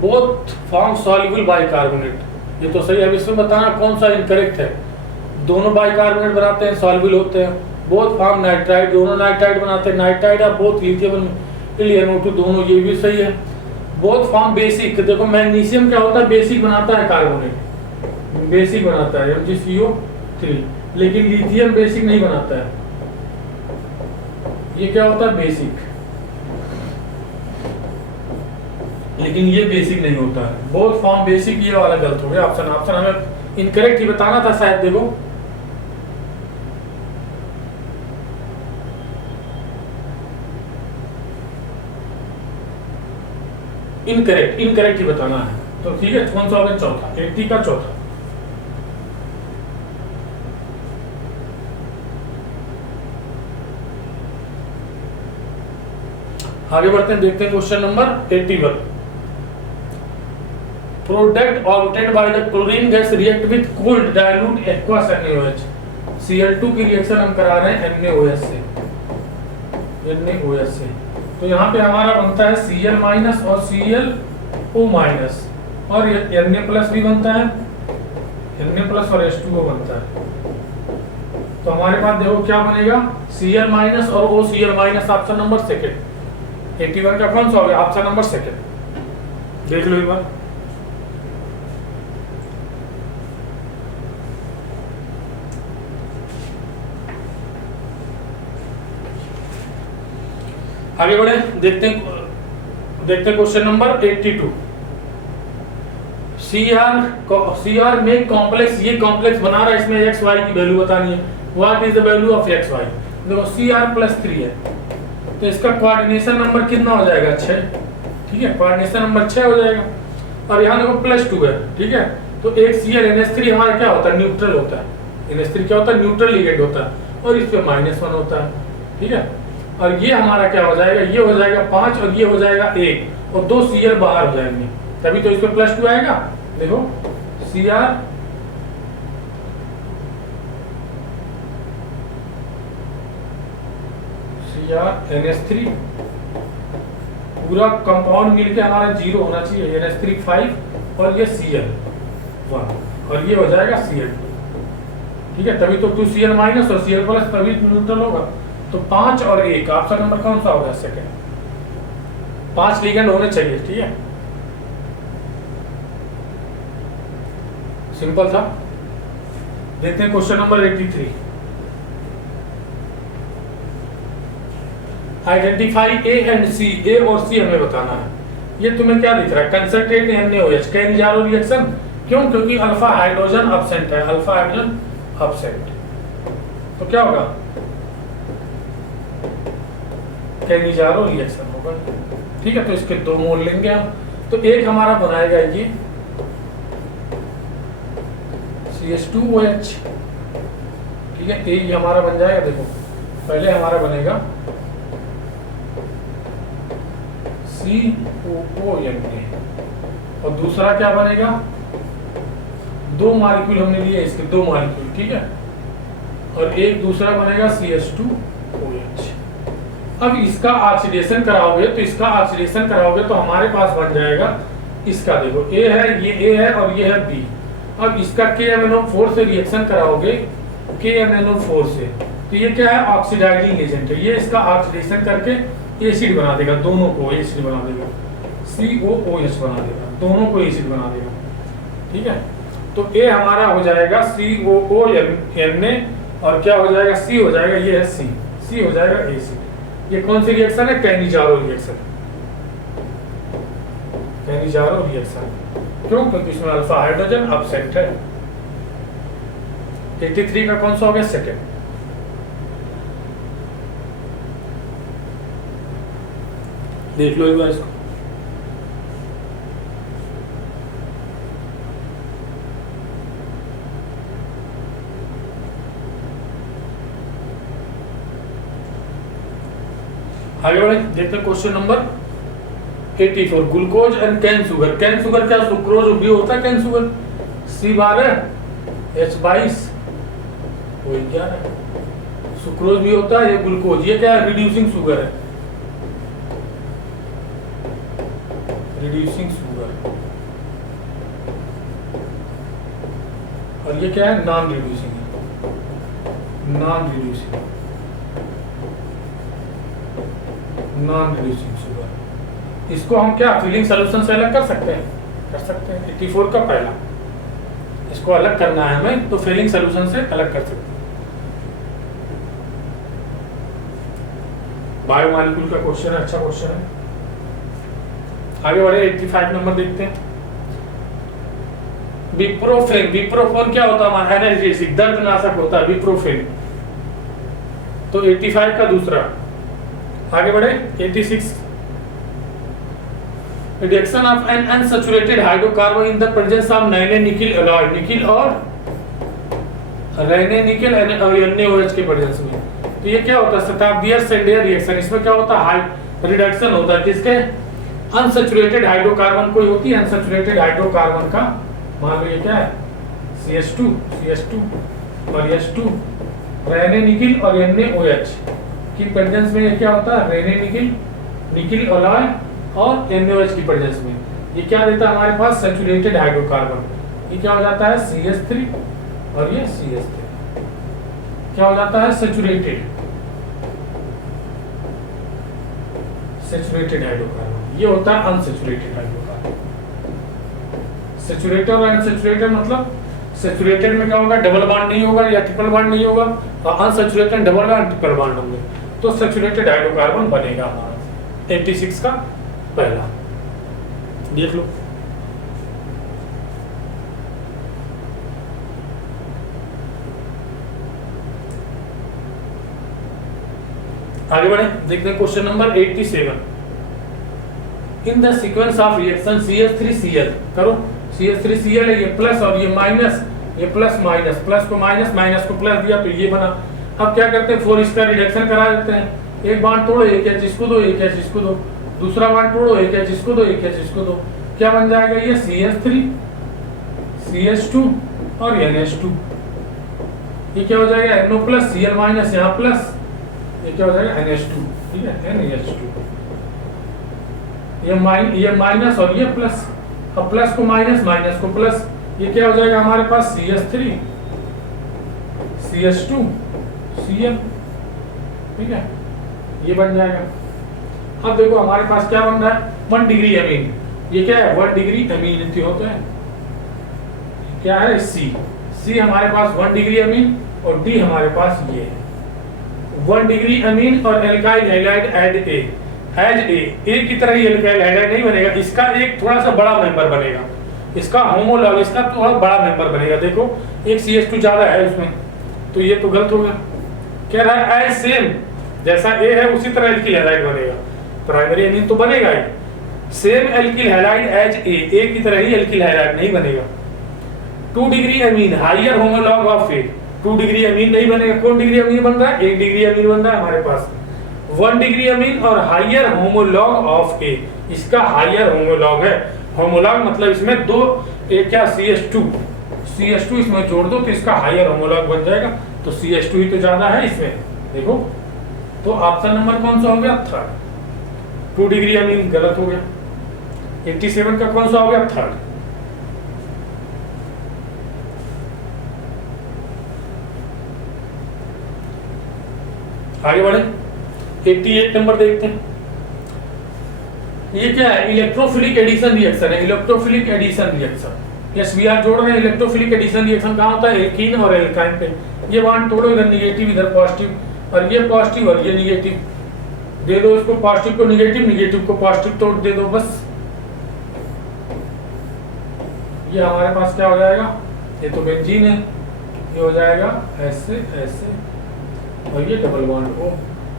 बोथ फॉर्म सॉल्युबल बाइकार्बोनेट ये तो सही है। अब इसमें बताना कौन सा इनकरेक्ट है। दोनों बाइकार्बोनेट बनाते हैं सॉल्युबल होते हैं बोथ फॉर्म नाइट्राइड दोनों नाइट्राइड बनाते हैं नाइट्राइड और बोथ लिथियम NO2 दोनों ये भी सही है। बोथ फॉर्म बेसिक देखो मैग्नीशियम क्या होता है बेसिक बनाता है कार्बोनेट बेसिक बनाता है MgCO3 लेकिन लिथियम बेसिक नहीं बनाता है ये क्या होता है बेसिक लेकिन ये बेसिक नहीं होता है। बोथ फॉर्म बेसिक ये वाला गलत हो गया ऑप्शन हमें इनकरेक्ट ही बताना था शायद। देखो इनकरेक्ट ही बताना है तो ठीक है कौन सा होगा चौथा 80 का चौथा। आगे बढ़ते हैं देखते हैं question number 81। Product obtained by the chlorine gas react with cold dilute aqueous NaOH Cl2 की रिएक्शन हम करा रहे हैं NaOH से तो यहाँ पे हमारा बनता है Cl- और ClO- और Na+ भी बनता है Na+ और H2O बनता है तो हमारे पास देखो क्या बनेगा Cl- और OCl- ऑप्शन नंबर सेकंड 81 का कौन सा हो गया ऑप्शन नंबर सेकंड देख लो एक बार। आगे बढ़े देखते हैं क्वेश्चन नंबर 82। CR में कॉम्प्लेक्स ये कॉम्प्लेक्स बना रहा है इसमें XY की वैल्यू बतानी है what is the value of XY। देखो CR+3 है तो इसका कोऑर्डिनेशन नंबर कितना हो जाएगा 6, ठीक है, कोऑर्डिनेशन नंबर 6 हो जाएगा। और यहाँ देखो +2 है, ठीक है, तो एक Cl हमारा क्या होता है, न्यूट्रल होता है। NH3 क्या होता है, न्यूट्रल लिगेंड होता है, और इस पे -1 होता है, ठीक है। और ये हमारा क्या हो जाएगा, ये हो जाएगा 5 और ये हो जाएगा 1, और 2 Cl बाहर हो जाएंगे, तभी तो इस पे +2 आएगा। देखो NH3 पूरा कंपाउंड मिलके हमारा 0 होना चाहिए, NH3 5 और ये Cl 1 और ये हो जाएगा Cl2, ठीक है, तभी तो 2Cl- और Cl+, तभी न्यूट्रल होगा। तो 5 और 1 ऑप्शन नंबर कौन सा होगा, सेकंड। 5 लिगेंड होने चाहिए, ठीक है, सिंपल था। देखते हैं question number 83। Identify A and C, A और सी हमें बताना है। ये तुम्हें क्या दिख रहा है, कंसंट्रेट NaOH, कैनिजारो रिएक्शन, क्यों, क्योंकि अल्फा हाइड्रोजन अब्सेंट है, अल्फा हाइड्रोजन अब्सेंट, तो क्या होगा, कैनिजारो रिएक्शन होगा, ठीक है। तो इसके 2 मोल लेंगे हम, तो एक हमारा बनाएगा ये CH2OH, ठीक है, ये हमारा बन जाएगा। देखो पहले हमारा बनेगा COONA, और दूसरा क्या बनेगा, 2 मॉलिक्यूल हमने लिए इसके, 2 मॉलिक्यूल, ठीक है, और एक दूसरा बनेगा CH2OH। अब इसका ऑक्सीडेशन कराओगे, तो इसका ऑक्सीडेशन कराओगे तो हमारे पास बन जाएगा इसका, देखो A है, ये A है और ये है B। अब इसका KMnO4 से रिएक्शन कराओगे, KMnO4 से, तो ये क्या है, ऑक्सीडाइजिंग एजेंट है, ये इसका ऑक्सीडेशन करके एसिड बना देगा, दोनों को एसिड बना देगा, COOH बना देगा, दोनों को एसिड बना देगा, ठीक है। तो A हमारा हो जाएगा COONA, और क्या हो जाएगा, C हो जाएगा, ये है C हो जाएगा एसिड। ये कौन सी रिएक्शन है, कैनिजारो रिएक्शन, कैनिजारो रिएक्शन, क्यों, क्योंकि इसमें अल्फा हाइड्रोजन अब्सेंट है। 83 का कौन सा हो गया, सेकंड। देख लो एक बार इसको, आगे बढ़े, देखते हैं question number 84। Glucose and cane sugar, cane sugar क्या, सुक्रोज भी होता है, कैन शुगर C12H22 वही क्या है, सुक्रोज भी होता है, ये ग्लूकोज, ये क्या है, रिड्यूसिंग शुगर है, रिड्यूसिंग शुगर, और ये क्या है, non reducing, non reducing, non reducing sugar. इसको हम क्या फिलिंग सोल्यूशन से अलग कर सकते हैं, कर सकते हैं। 84 का पहला, इसको अलग करना है हमें, तो फिलिंग सोल्यूशन से अलग कर सकते हैं। बायोमॉलिक्यूल का क्वेश्चन है, अच्छा क्वेश्चन है। आगे बढ़े, 85 नंबर देखते हैं। विप्रोफेन, विप्रोफेन क्या होता है, हमारा एनाल्जेसिक, दर्दनाशक होता है विप्रोफेन, तो 85 का दूसरा। आगे बढ़े, 86। Reduction of an unsaturated hydrocarbon in the presence of nickel alloy, nickel और निकिल NaOH के प्रेजेंस में। तो ये क्या होता है, शताब्दियर सेंडियर रिएक्शन, इसमें क्या होता है, रिडक्शन होता है किसके, अनसैचुरेटेड हाइड्रोकार्बन कोई होती है, अनसैचुरेटेड हाइड्रोकार्बन का, मान लो ये क्या है, CH2 और H2, निकिल और NaOH की प्रेजेंस में ये क्या होता है, निकिल, निकिल अलॉय और NaOH की प्रेजेंस में ये क्या देता है हमारे पास, सैचुरेटेड हाइड्रोकार्बन, ये क्या हो जाता है, CH3 और ये CH3 क्या हो जाता है, सैचुरेटेड, सैचुरेटेड हाइड्रोकार्बन। ये होता है अनसैचुरेटेड हाइड्रोकार्बन। सैचुरेटेड और अनसैचुरेटेड मतलब, सैचुरेटेड में क्या होगा, डबल बॉन्ड नहीं होगा या ट्रिपल बॉन्ड नहीं होगा, और unsaturated double bond triple bond होंगे, तो सैचुरेटेड हाइड्रोकार्बन बनेगा हमारा। 86 का पहला देख लो। आगे बढ़े, देखते हैं question number 87। In the sequence of reaction CH3Cl, करो CH3Cl है ये प्लस और ये माइनस, ये प्लस माइनस, प्लस को माइनस, माइनस को प्लस दिया तो ये बना। अब क्या करते हैं, 4 इसका रिडक्शन करा देते हैं। एक बांड तोड़ो, एक एच इसको दो, एक एच इसको दो, दूसरा बांड तोड़ो, एक एच इसको दो, एक एच इसको दो, क्या बन जाएगा ये CH3 CH2 और NH2। ये क्या हो जाएगा NO प्लस Cl माइनस, यहाँ प्लस, ये क्या हो जाएगा NH2, ठीक है NH2। ये माइनस और ये प्लस, अब प्लस को माइनस, माइनस को प्लस, ये क्या हो जाएगा हमारे पास CH3 CH2 Cl, ठीक है, ये बन जाएगा। अब देखो हमारे पास क्या बन रहा है, 1 डिग्री अमीन, ये क्या है 1 डिग्री अमीन होता है, क्या है C हमारे पास 1 डिग्री अमीन और D हमारे पास ये है 1 डिग्री अमीन और एल्काइल हैलाइड एज ए की तरह ही एल्काइल हैलाइड नहीं बनेगा, इसका एक थोड़ा सा बड़ा मेंबर बनेगा, इसका होमोलॉग, इसका थोड़ा बड़ा मेंबर बनेगा। देखो एक CH2 ज्यादा है उसमें, तो ये तो गलत हो गया। कह रहा है एज सेम, जैसा ए है उसी तरह एल्किल हैलाइड बनेगा, प्राइमरी अमीन तो बनेगा ही, same alkyl halide as A की तरह ही एल्किल हैलाइड नहीं बनेगा। 2 degree amine higher homologue of A, 2 degree amine नहीं बनेगा। कौन डिग्री अमीन बन रहा है, 1 डिग्री अमीन बन रहा है हमारे पास। 1 डिग्री अमीन और हायर होमोलॉग ऑफ ए, इसका हायर होमोलॉग है। होमोलॉग मतलब इसमें दो एक क्या CH2 इसमें जोड़ दो तो इसका हायर होमोलॉग बन जाएगा, तो CH2 ही तो ज्यादा है इसमें। देखो तो ऑप्शन नंबर कौन सा हो गया, थर्ड। 2 डिग्री अमीन गलत हो गया। 87 का कौन सा हो गया, थर्ड। आगे बढ़े, 88 नंबर देखते हैं। ये क्या है, इलेक्ट्रोफिलिक एडिशन रिएक्शन है, इलेक्ट्रोफिलिक एडिशन रिएक्शन। SBr जोड़ रहे हैं, इलेक्ट्रोफिलिक एडिशन रिएक्शन कहाँ होता है, एल्कीन और एल्काइन पे। ये बॉन्ड तोड़ो, इधर निगेटिव इधर पॉजिटिव, और ये पॉजिटिव और ये निगेटिव, दे दो इसको पॉजिटिव को निगेटिव, निगेटिव को पॉजिटिव तोड़ दे दो बस। ये हमारे पास क्या हो जाएगा, ये तो बेंजीन है, ये हो जाएगा ऐसे ऐसे, और ये डबल बॉन्ड O,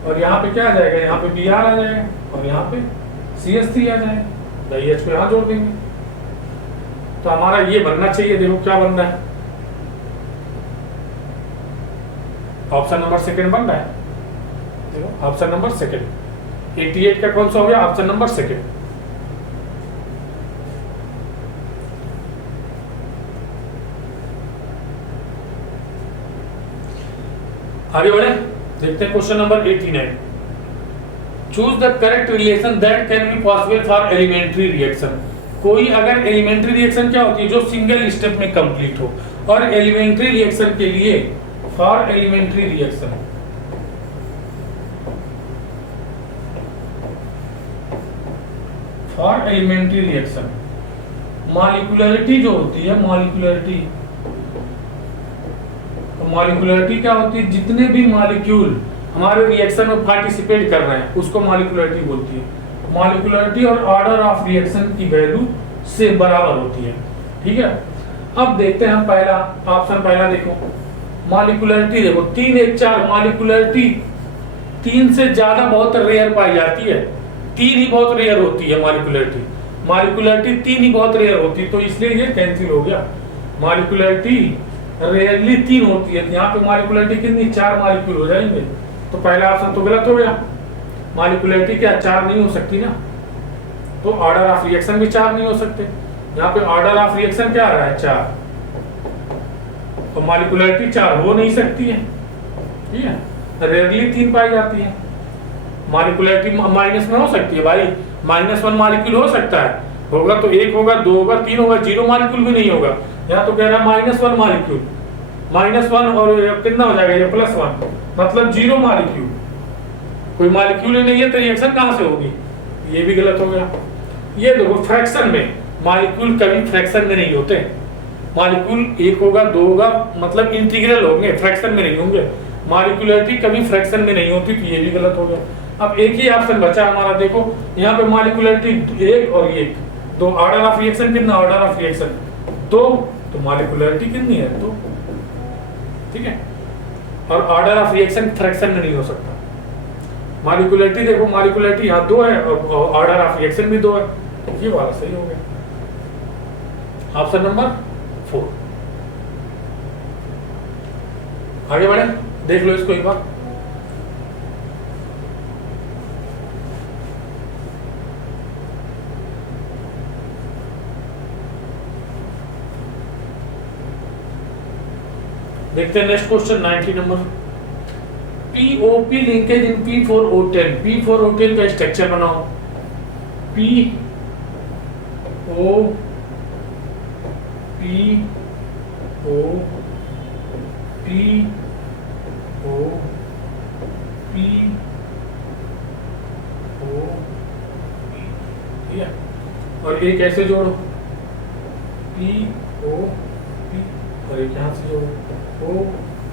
और यहाँ पे क्या आ जाएगा, यहाँ पे Br आ जाएगा और यहाँ पे CH3 आ जाएगा। H को यहाँ जोड़ देंगे तो हमारा ये बनना चाहिए। देखो क्या बन रहा है, ऑप्शन नंबर सेकंड बन रहा है। देखो ऑप्शन नंबर सेकंड, 88 का कौन सा हो गया, ऑप्शन नंबर सेकंड। आगे बढ़े, देखते हैं question number 89। Choose the correct relation that can be possible for elementary reaction. कोई अगर एलिमेंट्री रिएक्शन क्या होती है, जो सिंगल स्टेप में कंप्लीट हो, और एलिमेंट्री रिएक्शन के लिए for elementary reaction for elementary reaction molecularity जो होती है, मॉलिक्यूलरिटी क्या होती है, जितने भी मॉलिक्यूल हमारे रिएक्शन में पार्टिसिपेट कर रहे हैं उसको मॉलिक्यूलरिटी बोलती है। मॉलिक्यूलरिटी और ऑर्डर ऑफ रिएक्शन की वैल्यू से बराबर होती है, ठीक है। अब देखते हैं हम पहला ऑप्शन, पहला देखो मॉलिक्यूलरिटी, देखो 3 1 4 मॉलिक्यूलरिटी 3 से ज्यादा बहुत रेयर पाई जाती है, 3 ही बहुत रेयर होती है मॉलिक्यूलरिटी 3 ही बहुत रेयर होती है, तो इसलिए ये कैंसिल हो गया। मॉलिक्यूलरिटी रेयरली 3 होती है, यहाँ पे मॉलिक्यूलरिटी कितनी, 4 मॉलिक्यूल हो जाएंगे, तो पहला ऑप्शन तो गलत हो गया। मॉलिक्यूलरिटी क्या 4 नहीं हो सकती ना, तो ऑर्डर ऑफ रिएक्शन भी 4 नहीं हो सकते। यहाँ पे ऑर्डर ऑफ रिएक्शन क्या आ रहा है, 4, तो मॉलिक्यूलरिटी 4 हो नहीं सकती है, ठीक है। रेयरली 3 पाई जाती है। मॉलिक्यूलरिटी माइनस में हो सकती है भाई, -1 मॉलिक्यूल हो सकता है, होगा तो 1 होगा, 2 होगा, 3 होगा, 0 मॉलिक्यूल भी नहीं होगा। यहाँ तो कह रहा है -1 मॉलिक्यूल, -1 और कितना हो जाएगा ये +1, मतलब 0 मॉलिक्यूल, कोई मॉलिक्यूल ही नहीं है तो रिएक्शन कहाँ से होगी, ये भी गलत हो गया। ये देखो फ्रैक्शन में मॉलिक्यूल कभी फ्रैक्शन में नहीं होते, मॉलिक्यूल 1 होगा 2 होगा, मतलब इंटीग्रल होंगे, फ्रैक्शन में नहीं होंगे। मॉलिक्यूलरिटी कभी फ्रैक्शन में नहीं होती, तो ये भी गलत हो गया। अब एक ही ऑप्शन बचा हमारा, देखो यहाँ पे मॉलिक्यूलरिटी 1 और 1, तो ऑर्डर ऑफ रिएक्शन कितना, ऑर्डर ऑफ रिएक्शन 2, तो मॉलिक्यूलरिटी कितनी है 2, ठीक है। और ऑर्डर ऑफ रिएक्शन फ्रैक्शन में नहीं हो सकता, मॉलिक्यूलरिटी देखो, मॉलिक्यूलरिटी यहाँ 2 है और ऑर्डर ऑफ रिएक्शन भी 2 है, ये वाला सही हो गया, ऑप्शन नंबर 4। आगे बढ़े, देख लो इसको एक बार। देखते हैं next question 90 number. POP linkage इन P4O10, P4O10 का स्ट्रक्चर बनाओ। ठीक है, और एक ऐसे जोड़ो POP और एक यहां से जोड़ो OP,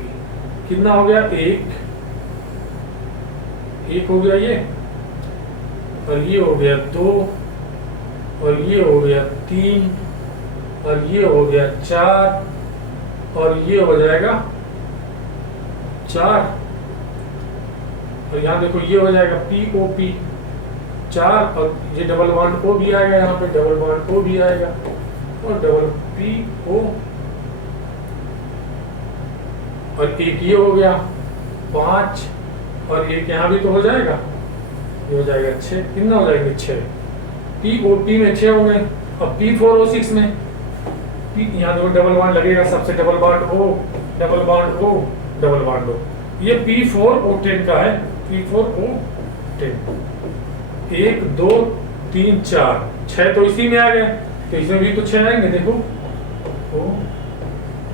कितना हो गया, एक हो गया ये, और ये हो गया 2, और ये हो गया 3, और ये हो गया 4, और ये हो जाएगा 4, और यहाँ देखो ये हो जाएगा POP 4, और ये डबल बॉन्ड O भी आएगा, यहाँ पे डबल बॉन्ड O भी आएगा, और डबल PO, और एक ये हो गया 5, और एक यहाँ भी तो हो जाएगा, ये हो जाएगा 6, कितना हो जाएगा 6, POP में 6 हो गए, और P4O6 में यहाँ देखो डबल बॉन्ड लगेगा, सबसे double bond O, double bond O, double bond O, ये P4O10 का है, P4O10, 1 2 3 4 6 तो इसी में आ गए, तो इसमें भी तो 6 आएंगे, देखो O P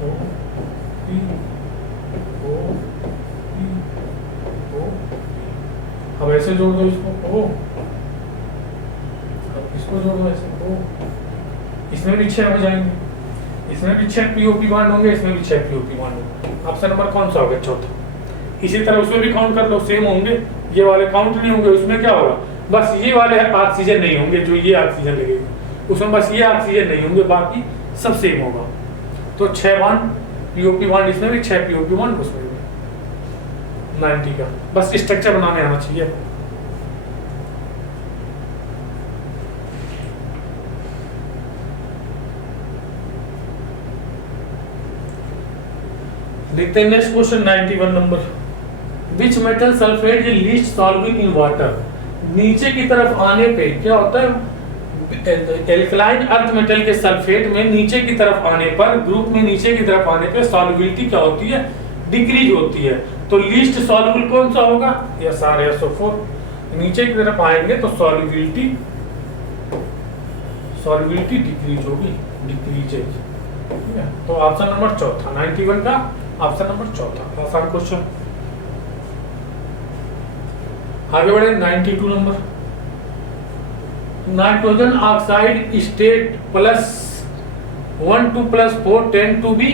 O P O P O, अब ऐसे जोड़ दो इसको O, अब इसको जोड़ दो ऐसे O, इसमें भी 6 हो जाएंगे, इसमें भी 6 POP बॉन्ड होंगे, इसमें भी 6 POP बॉन्ड होंगे। ऑप्शन नंबर कौन सा होगा, चौथा। इसी तरह उसमें भी काउंट कर लो, सेम होंगे, ये वाले काउंट नहीं होंगे, उसमें क्या होगा, बस ये वाले ऑक्सीजन नहीं होंगे, जो ये ऑक्सीजन लगेगा उसमें बस ये ऑक्सीजन नहीं होंगे, बाकी सब सेम होगा। तो 6 बॉन्ड POP बॉन्ड इसमें भी, 6 POP बॉन्ड उसमें भी, 90 का, बस स्ट्रक्चर बनाने आना चाहिए। देखते हैं next question 91 number. Which metal sulphate is least soluble in water, नीचे की तरफ आने पे क्या होता है, एल्कलाइन अर्थ मेटल के सल्फेट में नीचे की तरफ आने पर, ग्रुप में नीचे की तरफ आने पे सॉल्युबिलिटी क्या होती है, डिक्रीज होती है। तो लीस्ट सॉल्युबल कौन सा होगा, SR4, नीचे की तरफ आएंगे तो सॉल्युबिलिटी डिक्रीज होगी, डिक्रीजेज, ठीक है। तो ऑप्शन नंबर चौथा 91 का ऑप्शन नंबर चौथा, आसान क्वेश्चन। आगे बढ़े 92 number. Nitrogen oxide state +1 2 +4 tend to be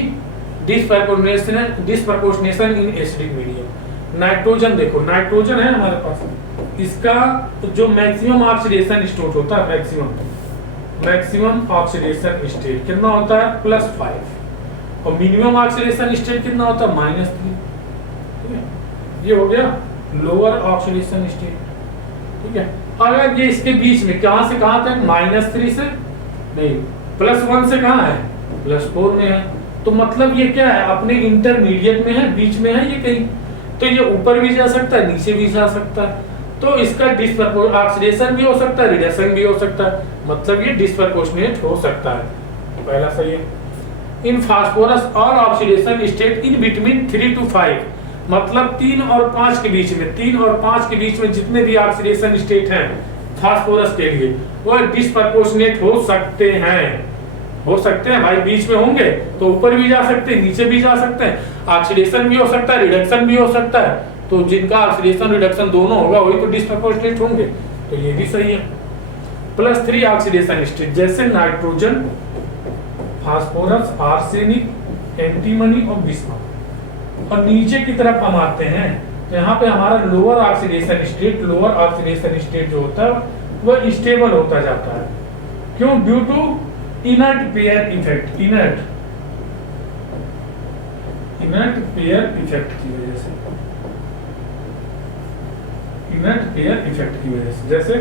disproportionation in acidic medium. Nitrogen देखो, नाइट्रोजन है हमारे पास, इसका जो मैक्सिमम ऑक्सीडेशन स्टेट होता है, मैक्सिमम ऑक्सीडेशन स्टेट कितना होता है, +5, और मिनिमम ऑक्सीडेशन स्टेट कितना होता है, -3, ठीक है। ये हो गया लोअर ऑक्सीडेशन स्टेट, ठीक है। अगर ये इसके बीच में कहां से कहां तक, -3 से नहीं, +1 से कहां है, +4 में है, तो मतलब ये क्या है, अपने इंटरमीडिएट में है, बीच में है ये कहीं, तो ये ऊपर भी जा सकता है, नीचे भी जा सकता है, तो इसका ऑक्सीडेशन भी हो सकता है, रिडक्शन भी हो सकता है, मतलब ये डिस्प्रपोर्शनेट हो सकता है, पहला सही है। इन फास्फोरस और oxidation state in between 3 to 5, मतलब 3 और 5 के बीच में, 3 और 5 के बीच में जितने भी ऑक्सीडेशन स्टेट हैं फास्फोरस के लिए, वो डिस्प्रपोर्शनेट हो सकते हैं भाई, बीच में होंगे तो ऊपर भी जा सकते हैं, नीचे भी जा सकते हैं, ऑक्सीडेशन भी हो सकता है, रिडक्शन भी हो सकता है, तो जिनका ऑक्सीडेशन रिडक्शन दोनों होगा वही तो डिस्प्रपोर्शनेट होंगे, तो ये भी सही है। +3 ऑक्सीडेशन स्टेट, जैसे नाइट्रोजन, फास्फोरस, आर्सेनिक, एंटीमनी और बिस्मथ। और नीचे की तरफ हम आते हैं तो यहाँ पे हमारा लोअर ऑक्सीडेशन स्टेट जो होता है वह स्टेबल होता जाता है, क्यों, due to inert pair effect, inert pair effect की वजह से, इनर्ट पेयर इफेक्ट की वजह से। जैसे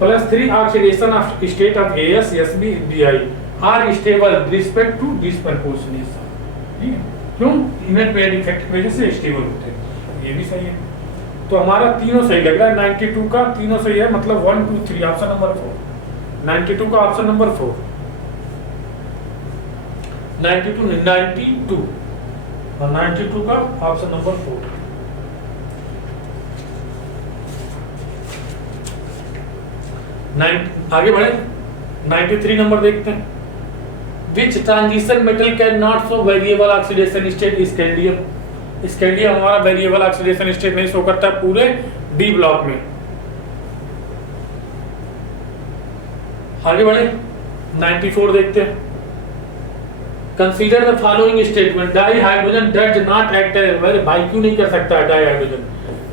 +3 oxidation of state of AS SB DI are stable respect to disproportionation. ठीक है, क्यों? इनर्ट पेयर इफेक्ट की वजह से स्टेबल होते हैं। ये भी सही है। तो हमारा तीनों सही लग रहा है, 92 का तीनों सही है, मतलब 1 2 3 ऑप्शन नंबर 4, 92 का ऑप्शन नंबर 4, 92 और 92 का ऑप्शन नंबर 4। आगे बढ़े, 93 नंबर देखते हैं। Which transition metal cannot show variable oxidation state? Scandium. Scandium हमारा वेरिएबल ऑक्सीडेशन स्टेट नहीं शो करता है पूरे डी ब्लॉक में। आगे बढ़े, 94 देखते हैं। Consider the following statement, di hydrogen does not act as, भाई क्यों नहीं कर सकता है डाई हाइड्रोजन?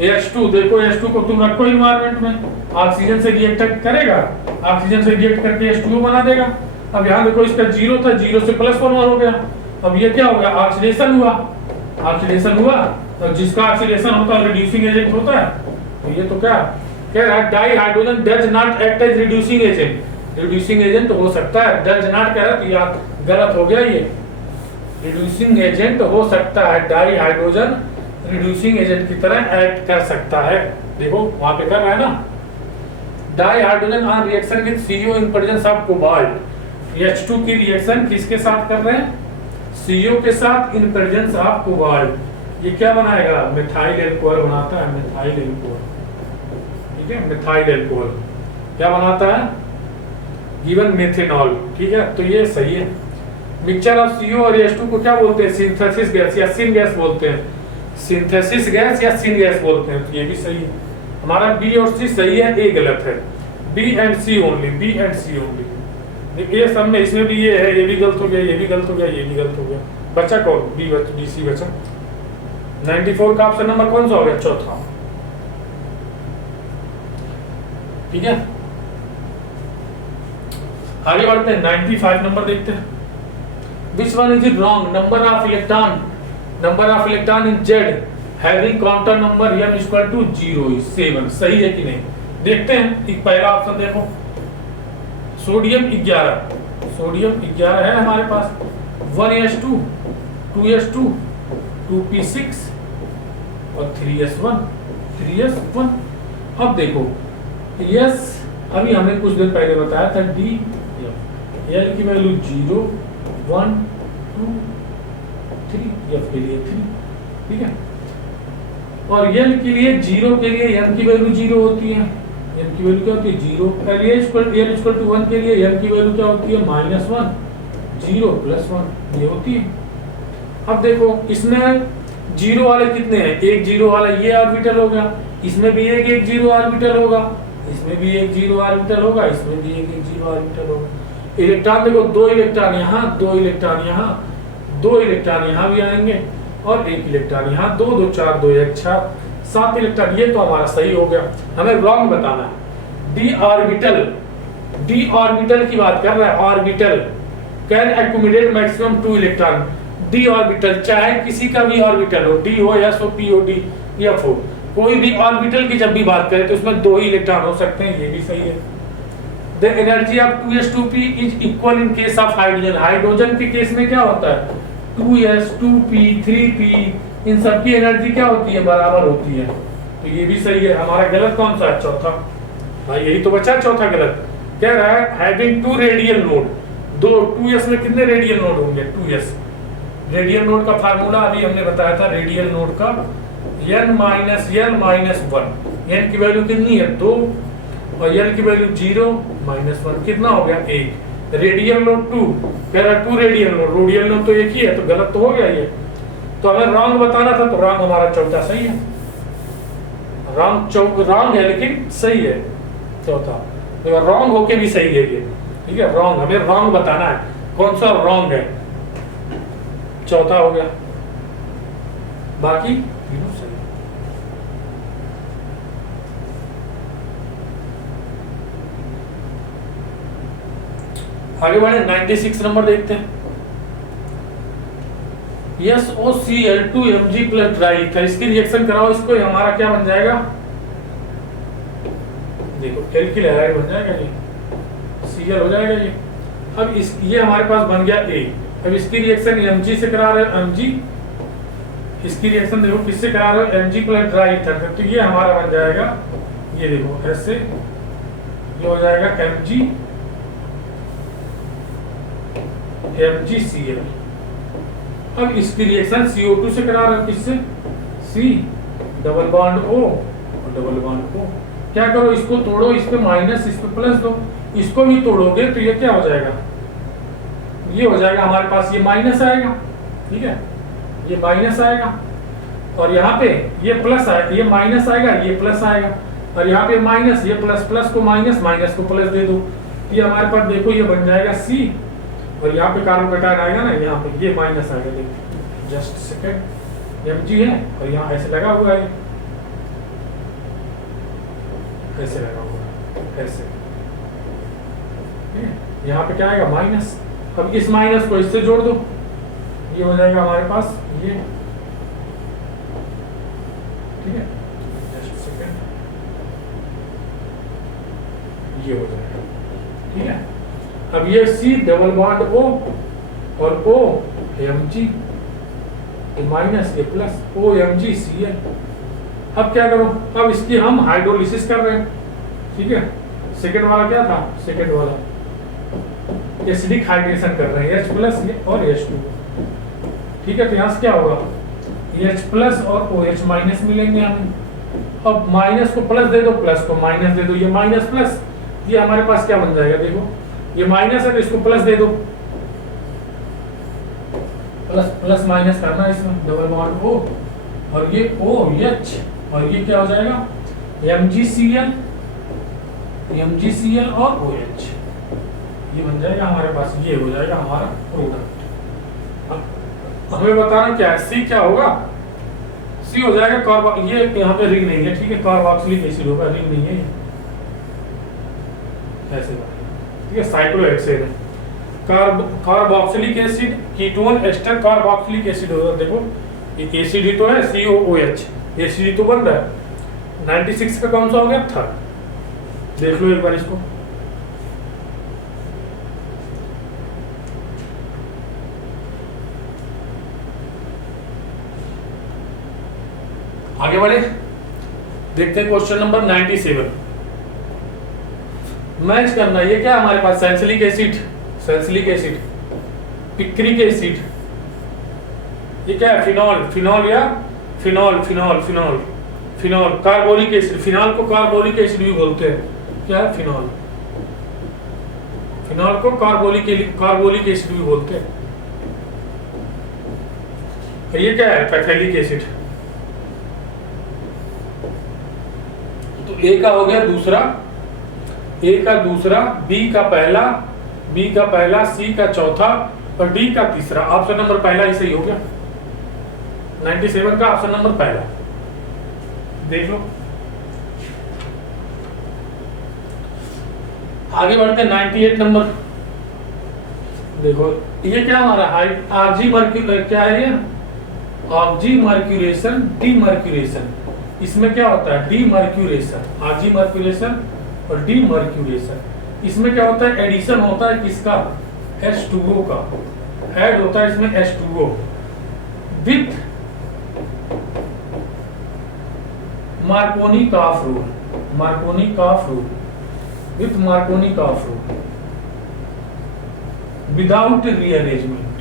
H2 देखो, H2 को तुम रखो इन्वायरमेंट में, ऑक्सीजन से रिएक्ट करेगा, ऑक्सीजन से रिएक्ट करके H2O बना देगा। अब यहाँ देखो इसका 0 था, 0 से +1 हो गया। अब ये क्या हो गया? ऑक्सीडेशन हुआ। ऑक्सीडेशन हुआ, तो जिसका ऑक्सीडेशन होता है रिड्यूसिंग एजेंट होता है। तो ये तो क्या कह रहा है? Di hydrogen does not act as reducing agent. Reducing agent हो सकता है, डज नॉट कह रहा है तो यार गलत हो गया। ये रिड्यूसिंग एजेंट हो सकता है, डाई हाइड्रोजन रिड्यूसिंग एजेंट की तरह एक्ट कर सकता है। देखो वहां पे कर रहा है ना, di hydrogen on reaction with CO in presence of cobalt. H2 की रिएक्शन किसके साथ कर रहे हैं? CO के साथ इन प्रेजेंस ऑफ कोबाल्ट। ये क्या बनाएगा? मिथाइल एल्कोहल बनाता है, मिथाइल एल्कोहल। ठीक है, मिथाइल एल्कोहल क्या बनाता है? Given methanol. ठीक है, तो ये सही है। मिक्सचर ऑफ CO और H2 को क्या बोलते हैं? सिंथेसिस गैस या सिन गैस बोलते हैं। सिंथेसिस गैस या सिन गैस बोलते हैं। तो ये भी सही है। हमारा B और C सही है, A गलत है। B and C only, B and C only. ये सब में इसमें भी ये है, ये भी गलत हो गया, ये भी गलत हो गया, ये भी गलत हो गया। बचा कौन? B C बचा। 94 का ऑप्शन नंबर कौन सा हो गया? चौथा। ठीक है, आगे बढ़ते हैं। 95 नंबर देखते हैं। Which one is it wrong? Number of electron in Z having counter number m equal to 0 is 7। सही है कि नहीं? देखते हैं। एक पहला ऑप्शन देखो, सोडियम 11 है हमारे पास, 1s2 2s2 2p6 और 3s1। अब देखो यस, अभी हमने कुछ दिन पहले बताया था डी एल की वैल्यू 0 1 2 3, एफ के लिए 3। ठीक है, और एल के लिए 0 के लिए एम की वैल्यू 0 होती है। एम की वैल्यू क्या होती है? 0। एल इक्वल टू 1 के लिए एम की वैल्यू क्या होती है? -1 0 +1 ये होती है। अब देखो इसमें 0 वाले कितने हैं? एक 0 वाला ये ऑर्बिटल हो गया, इसमें भी एक 0 ऑर्बिटल होगा, इसमें भी एक 0 ऑर्बिटल होगा, इसमें भी एक 0 ऑर्बिटल होगा। इलेक्ट्रॉन देखो, 2 इलेक्ट्रॉन यहाँ, 2 इलेक्ट्रॉन यहाँ, 2 इलेक्ट्रॉन यहाँ भी आएंगे और 1 इलेक्ट्रॉन यहाँ, 2 2 4 2 1 6 7 इलेक्ट्रॉन। ये तो हमारा सही हो गया। हमें रॉन्ग बताना है। डी ऑर्बिटल की बात कर रहा है। Orbital can accumulate maximum 2 electron. D orbital चाहे किसी का भी ऑर्बिटल हो, डी हो, एस हो, पी हो, डी एफ हो, कोई भी ऑर्बिटल की जब भी बात करें तो उसमें 2 ही इलेक्ट्रॉन हो सकते हैं। ये भी सही है। The energy of 2s2p is equal in case of hydrogen. Hydrogen के केस में क्या होता है? 2s 2p 3p इन सब की एनर्जी क्या होती है? बराबर होती है। तो ये भी सही है। हमारा गलत कौन सा है? चौथा। भाई यही तो बचा, चौथा गलत। कह रहा है हैविंग 2 रेडियल नोड। 2s में कितने रेडियल नोड होंगे? 2s। रेडियल नोड का फार्मूला अभी हमने बताया था। रेडियल नोड का n - l - 1। n की वैल्यू कितनी है? 2 और l की वैल्यू 0 - 1 कितना हो गया? 1। रेडियल नोड 2 कह रहा है 2 रेडियल नोड, रेडियल नोड तो एक ही है, तो गलत तो हो गया ये। तो हमें रॉन्ग बताना था, तो रॉन्ग हमारा चौथा सही है। रॉन्ग है लेकिन सही है चौथा। तो रॉन्ग होके भी सही है ये। ठीक है, रॉन्ग, हमें रॉन्ग बताना है। कौन सा रॉन्ग है? चौथा हो गया, बाकी तीनों सही। आगे बढ़े, 96 नंबर देखते हैं। SOCl2Mg+ ट्राई था, इसकी रिएक्शन कराओ। इसको हमारा क्या बन जाएगा? देखो एल्किल हैलाइड बन जाएगा ये, Cl हो जाएगा ये। अब इस ये हमारे पास बन गया A। अब इसकी रिएक्शन Mg से करा रहे हो, Mg इसकी रिएक्शन देखो किससे करा रहे हो, Mg प्लस ड्राई ईथर। तो ये हमारा बन जाएगा, ये देखो ऐसे ये हो जाएगा MgCl। अब इसकी रिएक्शन CO2 से करा रहे हो, किससे, C डबल बॉन्ड O और डबल बॉन्ड O। क्या करो, इसको तोड़ो, इस पे माइनस इस पे प्लस दो, इसको भी तोड़ोगे तो ये क्या हो जाएगा, ये हो जाएगा हमारे पास, ये माइनस आएगा, ठीक है, ये माइनस आएगा। और यहाँ पे ये प्लस आएगा, ये माइनस आएगा, ये प्लस आएगा, और यहाँ पे माइनस, ये प्लस, प्लस को माइनस, माइनस को प्लस दे दो, ये हमारे पास देखो ये बन जाएगा C। और यहाँ पे कार्बन कटायन आएगा ना, यहाँ पे ये माइनस आएगा, देखो जस्ट सेकेंड, Mg है और यहाँ ऐसे लगा हुआ है, ऐसे लगा हुआ है, ऐसे, यहाँ पे क्या आएगा, माइनस। अब इस माइनस को इससे जोड़ दो, ये हो जाएगा हमारे पास ये, ठीक है, जस्ट सेकेंड, ये हो जाएगा, ठीक है। अब ये C डबल बॉन्ड O और O Mg, माइनस ये प्लस O MgCl। अब क्या करो, अब इसकी हम हाइड्रोलिसिस कर रहे हैं, ठीक है। सेकेंड वाला क्या था, सेकेंड वाला एसिडिक हाइड्रेशन कर रहे हैं, H प्लस और H2, ठीक है। तो यहाँ से क्या होगा, H प्लस और OH माइनस मिलेंगे हमें। अब माइनस को प्लस दे दो, प्लस को माइनस दे दो, ये माइनस प्लस, ये हमारे पास क्या बन जाएगा, देखो ये माइनस है तो इसको प्लस दे दो, प्लस प्लस माइनस करना है इसमें, डबल बॉन्ड O और ये OH और ये क्या हो जाएगा, MgCl और OH, ये बन जाएगा हमारे पास, ये हो जाएगा हमारा प्रोडक्ट। हमें बताना क्या है, C क्या होगा, C हो जाएगा कार्बो, ये यहाँ पे रिंग नहीं है, ठीक है, कार्बोक्सिलिक एसिड होगा, रिंग नहीं है ये, ऐसे, ठीक है, साइक्लोहेक्सेन है। Carboxylic acid, ketone ester carboxylic acid होगा, देखो ये एसिड ही तो है, COOH, एसिड ही तो बन रहा है। 96 का कौन सा हो गया, थर्ड, देख लो एक बार इसको, आगे बढ़े, देखते हैं क्वेश्चन नंबर 97। मैच करना, ये क्या हमारे पास, salicylic acid, salicylic acid, picric acid, ये क्या है, फिनॉल, फिनॉल या phenol, phenol, phenol, phenol, carbolic acid, phenol को कार्बोलिक एसिड भी बोलते हैं, क्या है, फिनॉल, फिनॉल को कार्बोलिक एसिड भी बोलते हैं। ये क्या है, पैथेलिक एसिड। तो ए का हो गया दूसरा, ए का दूसरा, बी का पहला, सी का चौथा और डी का तीसरा। ऑप्शन नंबर पहला ही सही हो गया, 97 का ऑप्शन नंबर पहला, देख लो। आगे बढ़ते 98 नंबर, देखो ये क्या हमारा आरजी मर्क्यूरी, क्या है ये, ऑक्जीमर्क्यूरेशन, डीमर्क्यूरेशन। इसमें क्या होता है, डीमर्क्यूरेशन, ऑक्जीमर्क्यूरेशन और डीमर्क्यूरेशन। इसमें क्या होता है, एडिशन होता है किसका, H2O का, ऐड होता है इसमें H2O with Markovnikov rule, Markovnikov rule, with Markovnikov rule, without rearrangement,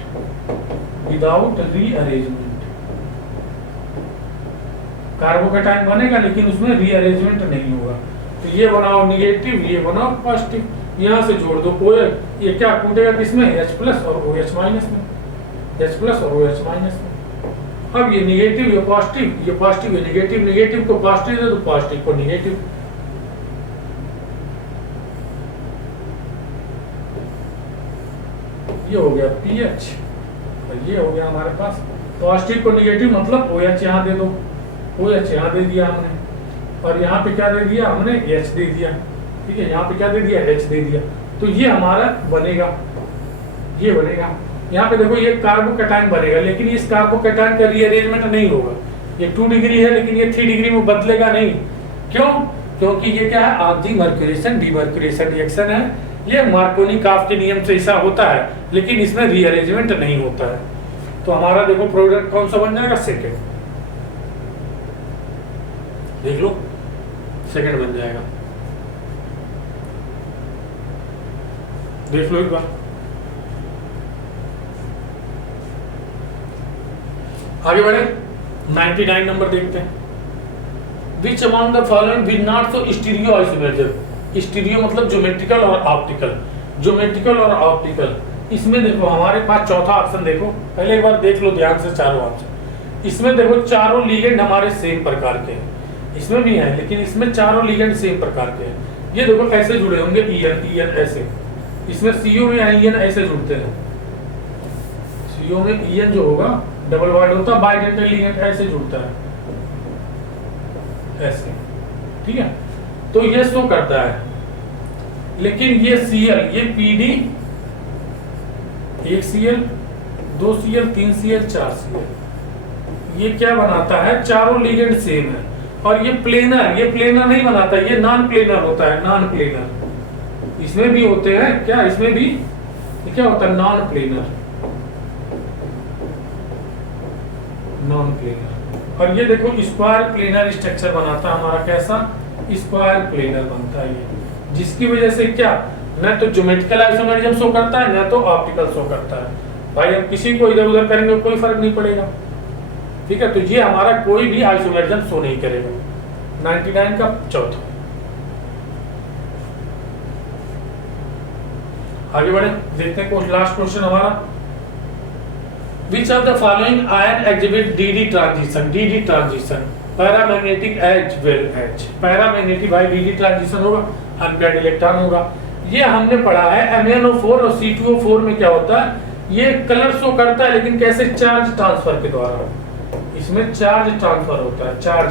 without rearrangement. Carbocation बनेगा लेकिन उसमें रीअरेंजमेंट नहीं होगा। तो ये बनाओ निगेटिव, ये बनाओ पॉजिटिव, यहाँ से जोड़ दो, OH ये क्या कूटेगा किसमें, H प्लस और OH माइनस में, H प्लस और OH माइनस में। अब ये निगेटिव, ये पॉजिटिव, ये पॉजिटिव, ये निगेटिव, निगेटिव को पॉजिटिव दे दो, पॉजिटिव को निगेटिव। ये हो गया पीएच और ये हो गया हमारे पास पॉजिटिव को निगेटिव, मतलब OH यहाँ दे दो, OH यहाँ दे दिया हमने, और यहाँ पे क्या दे दिया हमने, H दे दिया, ठीक है, यहाँ पे क्या दे दिया, H दे दिया। तो ये हमारा बनेगा, ये बनेगा। यहाँ पे देखो ये कार्बोकेटाइन बनेगा, लेकिन इस कार्बोकेटाइन का रीअरेंजमेंट नहीं होगा। ये 2 डिग्री है लेकिन ये 3 डिग्री में बदलेगा नहीं। क्यों? क्योंकि ये क्या है, आंधी मर्क्यूरेशन डीमर्क्यूरेशन रिएक्शन है। ये मार्कोनी-काफ के नियम से ऐसा होता है, लेकिन इसमें रीअरेंजमेंट नहीं होता है। तो हमारा देखो प्रोडक्ट कौन सा बन जाएगा, सेकेंड। देख लो सेकेंड बन जाएगा, देख लो एक बार। आगे बढ़े, 99 नंबर देखते हैं। Which among the following will not show stereoisomerism? Stereo मतलब ज्योमेट्रिकल और ऑप्टिकल, ज्योमेट्रिकल और ऑप्टिकल। इसमें देखो हमारे पास चौथा ऑप्शन, देखो पहले एक बार देख लो ध्यान से चारों ऑप्शन। इसमें देखो चारों लिगेंड हमारे सेम प्रकार के हैं, इसमें भी है लेकिन इसमें चारों लिगेंड सेम प्रकार के हैं। ये देखो ऐसे जुड़े होंगे, ईएन ऐसे, इसमें सीओ में आईएन ऐसे जुड़ते हैं। सीओ में ईएन जो होगा डबल बॉन्ड होता है, बाइडेंटल लिगेंड ऐसे जुड़ता है, ऐसे, ठीक है। तो ये शो करता है, लेकिन ये सीएल, ये PD, 1 CL 2 CL 3 CL 4 CL, ये क्या बनाता है, चारों लिगेंड सेम है। और ये प्लेनर नहीं बनाता, ये नॉन प्लेनर होता है, नॉन प्लेनर। इसमें भी होते हैं क्या, इसमें भी क्या होता है, नॉन प्लेनर, नॉन प्लेनर। और ये देखो स्क्वायर प्लेनर स्ट्रक्चर बनाता है हमारा, कैसा, स्क्वायर प्लेनर बनता है ये, जिसकी वजह से क्या, न तो ज्योमेट्रिकल आइसोमेरिज्म शो करता है, न तो ऑप्टिकल शो करता है। भाई हम किसी को इधर उधर करेंगे कोई फर्क नहीं पड़ेगा, ठीक है। तो ये हमारा कोई भी आइसोमेरिज्म शो नहीं करेगा। 99 का चौथा। आगे बढ़े, देखते हैं लास्ट क्वेश्चन हमारा। Which of the following ion exhibit DD transition? DD transition, paramagnetic as well as, paramagnetic भाई DD ट्रांजिशन होगा, अनपेयर्ड इलेक्ट्रॉन होगा। ये हमने पढ़ा है MnO4 और C2O4 में क्या होता है, ये कलर शो करता है लेकिन कैसे, चार्ज ट्रांसफर के द्वारा। इसमें चार्ज ट्रांसफर होता है, चार्ज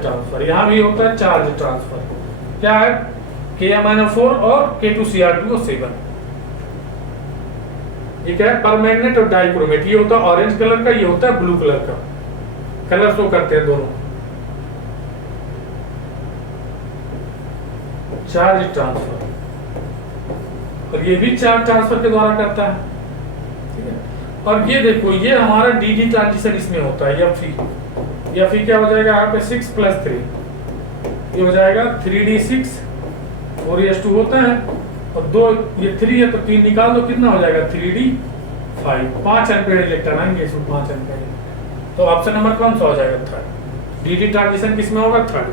ट्रांसफर यहाँ भी होता है, चार्ज ट्रांसफर। क्या है, KMnO4 और K2Cr2O7। ये क्या है, परमैग्नेट और डाइक्रोमेट। ये होता है ऑरेंज कलर का, ये होता है ब्लू कलर का, कलर शो करते हैं दोनों। चार्ज ट्रांसफर, और ये भी चार्ज ट्रांसफर के द्वारा करता है, ठीक है। और ये देखो ये हमारा DD ट्रांजिशन इसमें होता है, Fe क्या हो जाएगा यहाँ पे, 6 + 3, ये हो जाएगा 3D6, 4S2 होता है, और 2 ये 3 है तो 3 निकाल दो, कितना हो जाएगा 3D5, 5 अनपेयर्ड इलेक्ट्रॉन आएंगे इसमें, 5 अनपेयर्ड। तो ऑप्शन नंबर कौन सा हो जाएगा, थर्ड। DD ट्रांजिशन किसमें होगा, थर्ड।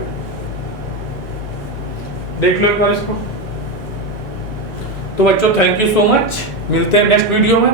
देख लो एक बार इसको। तो बच्चों थैंक यू सो मच, मिलते हैं नेक्स्ट वीडियो में।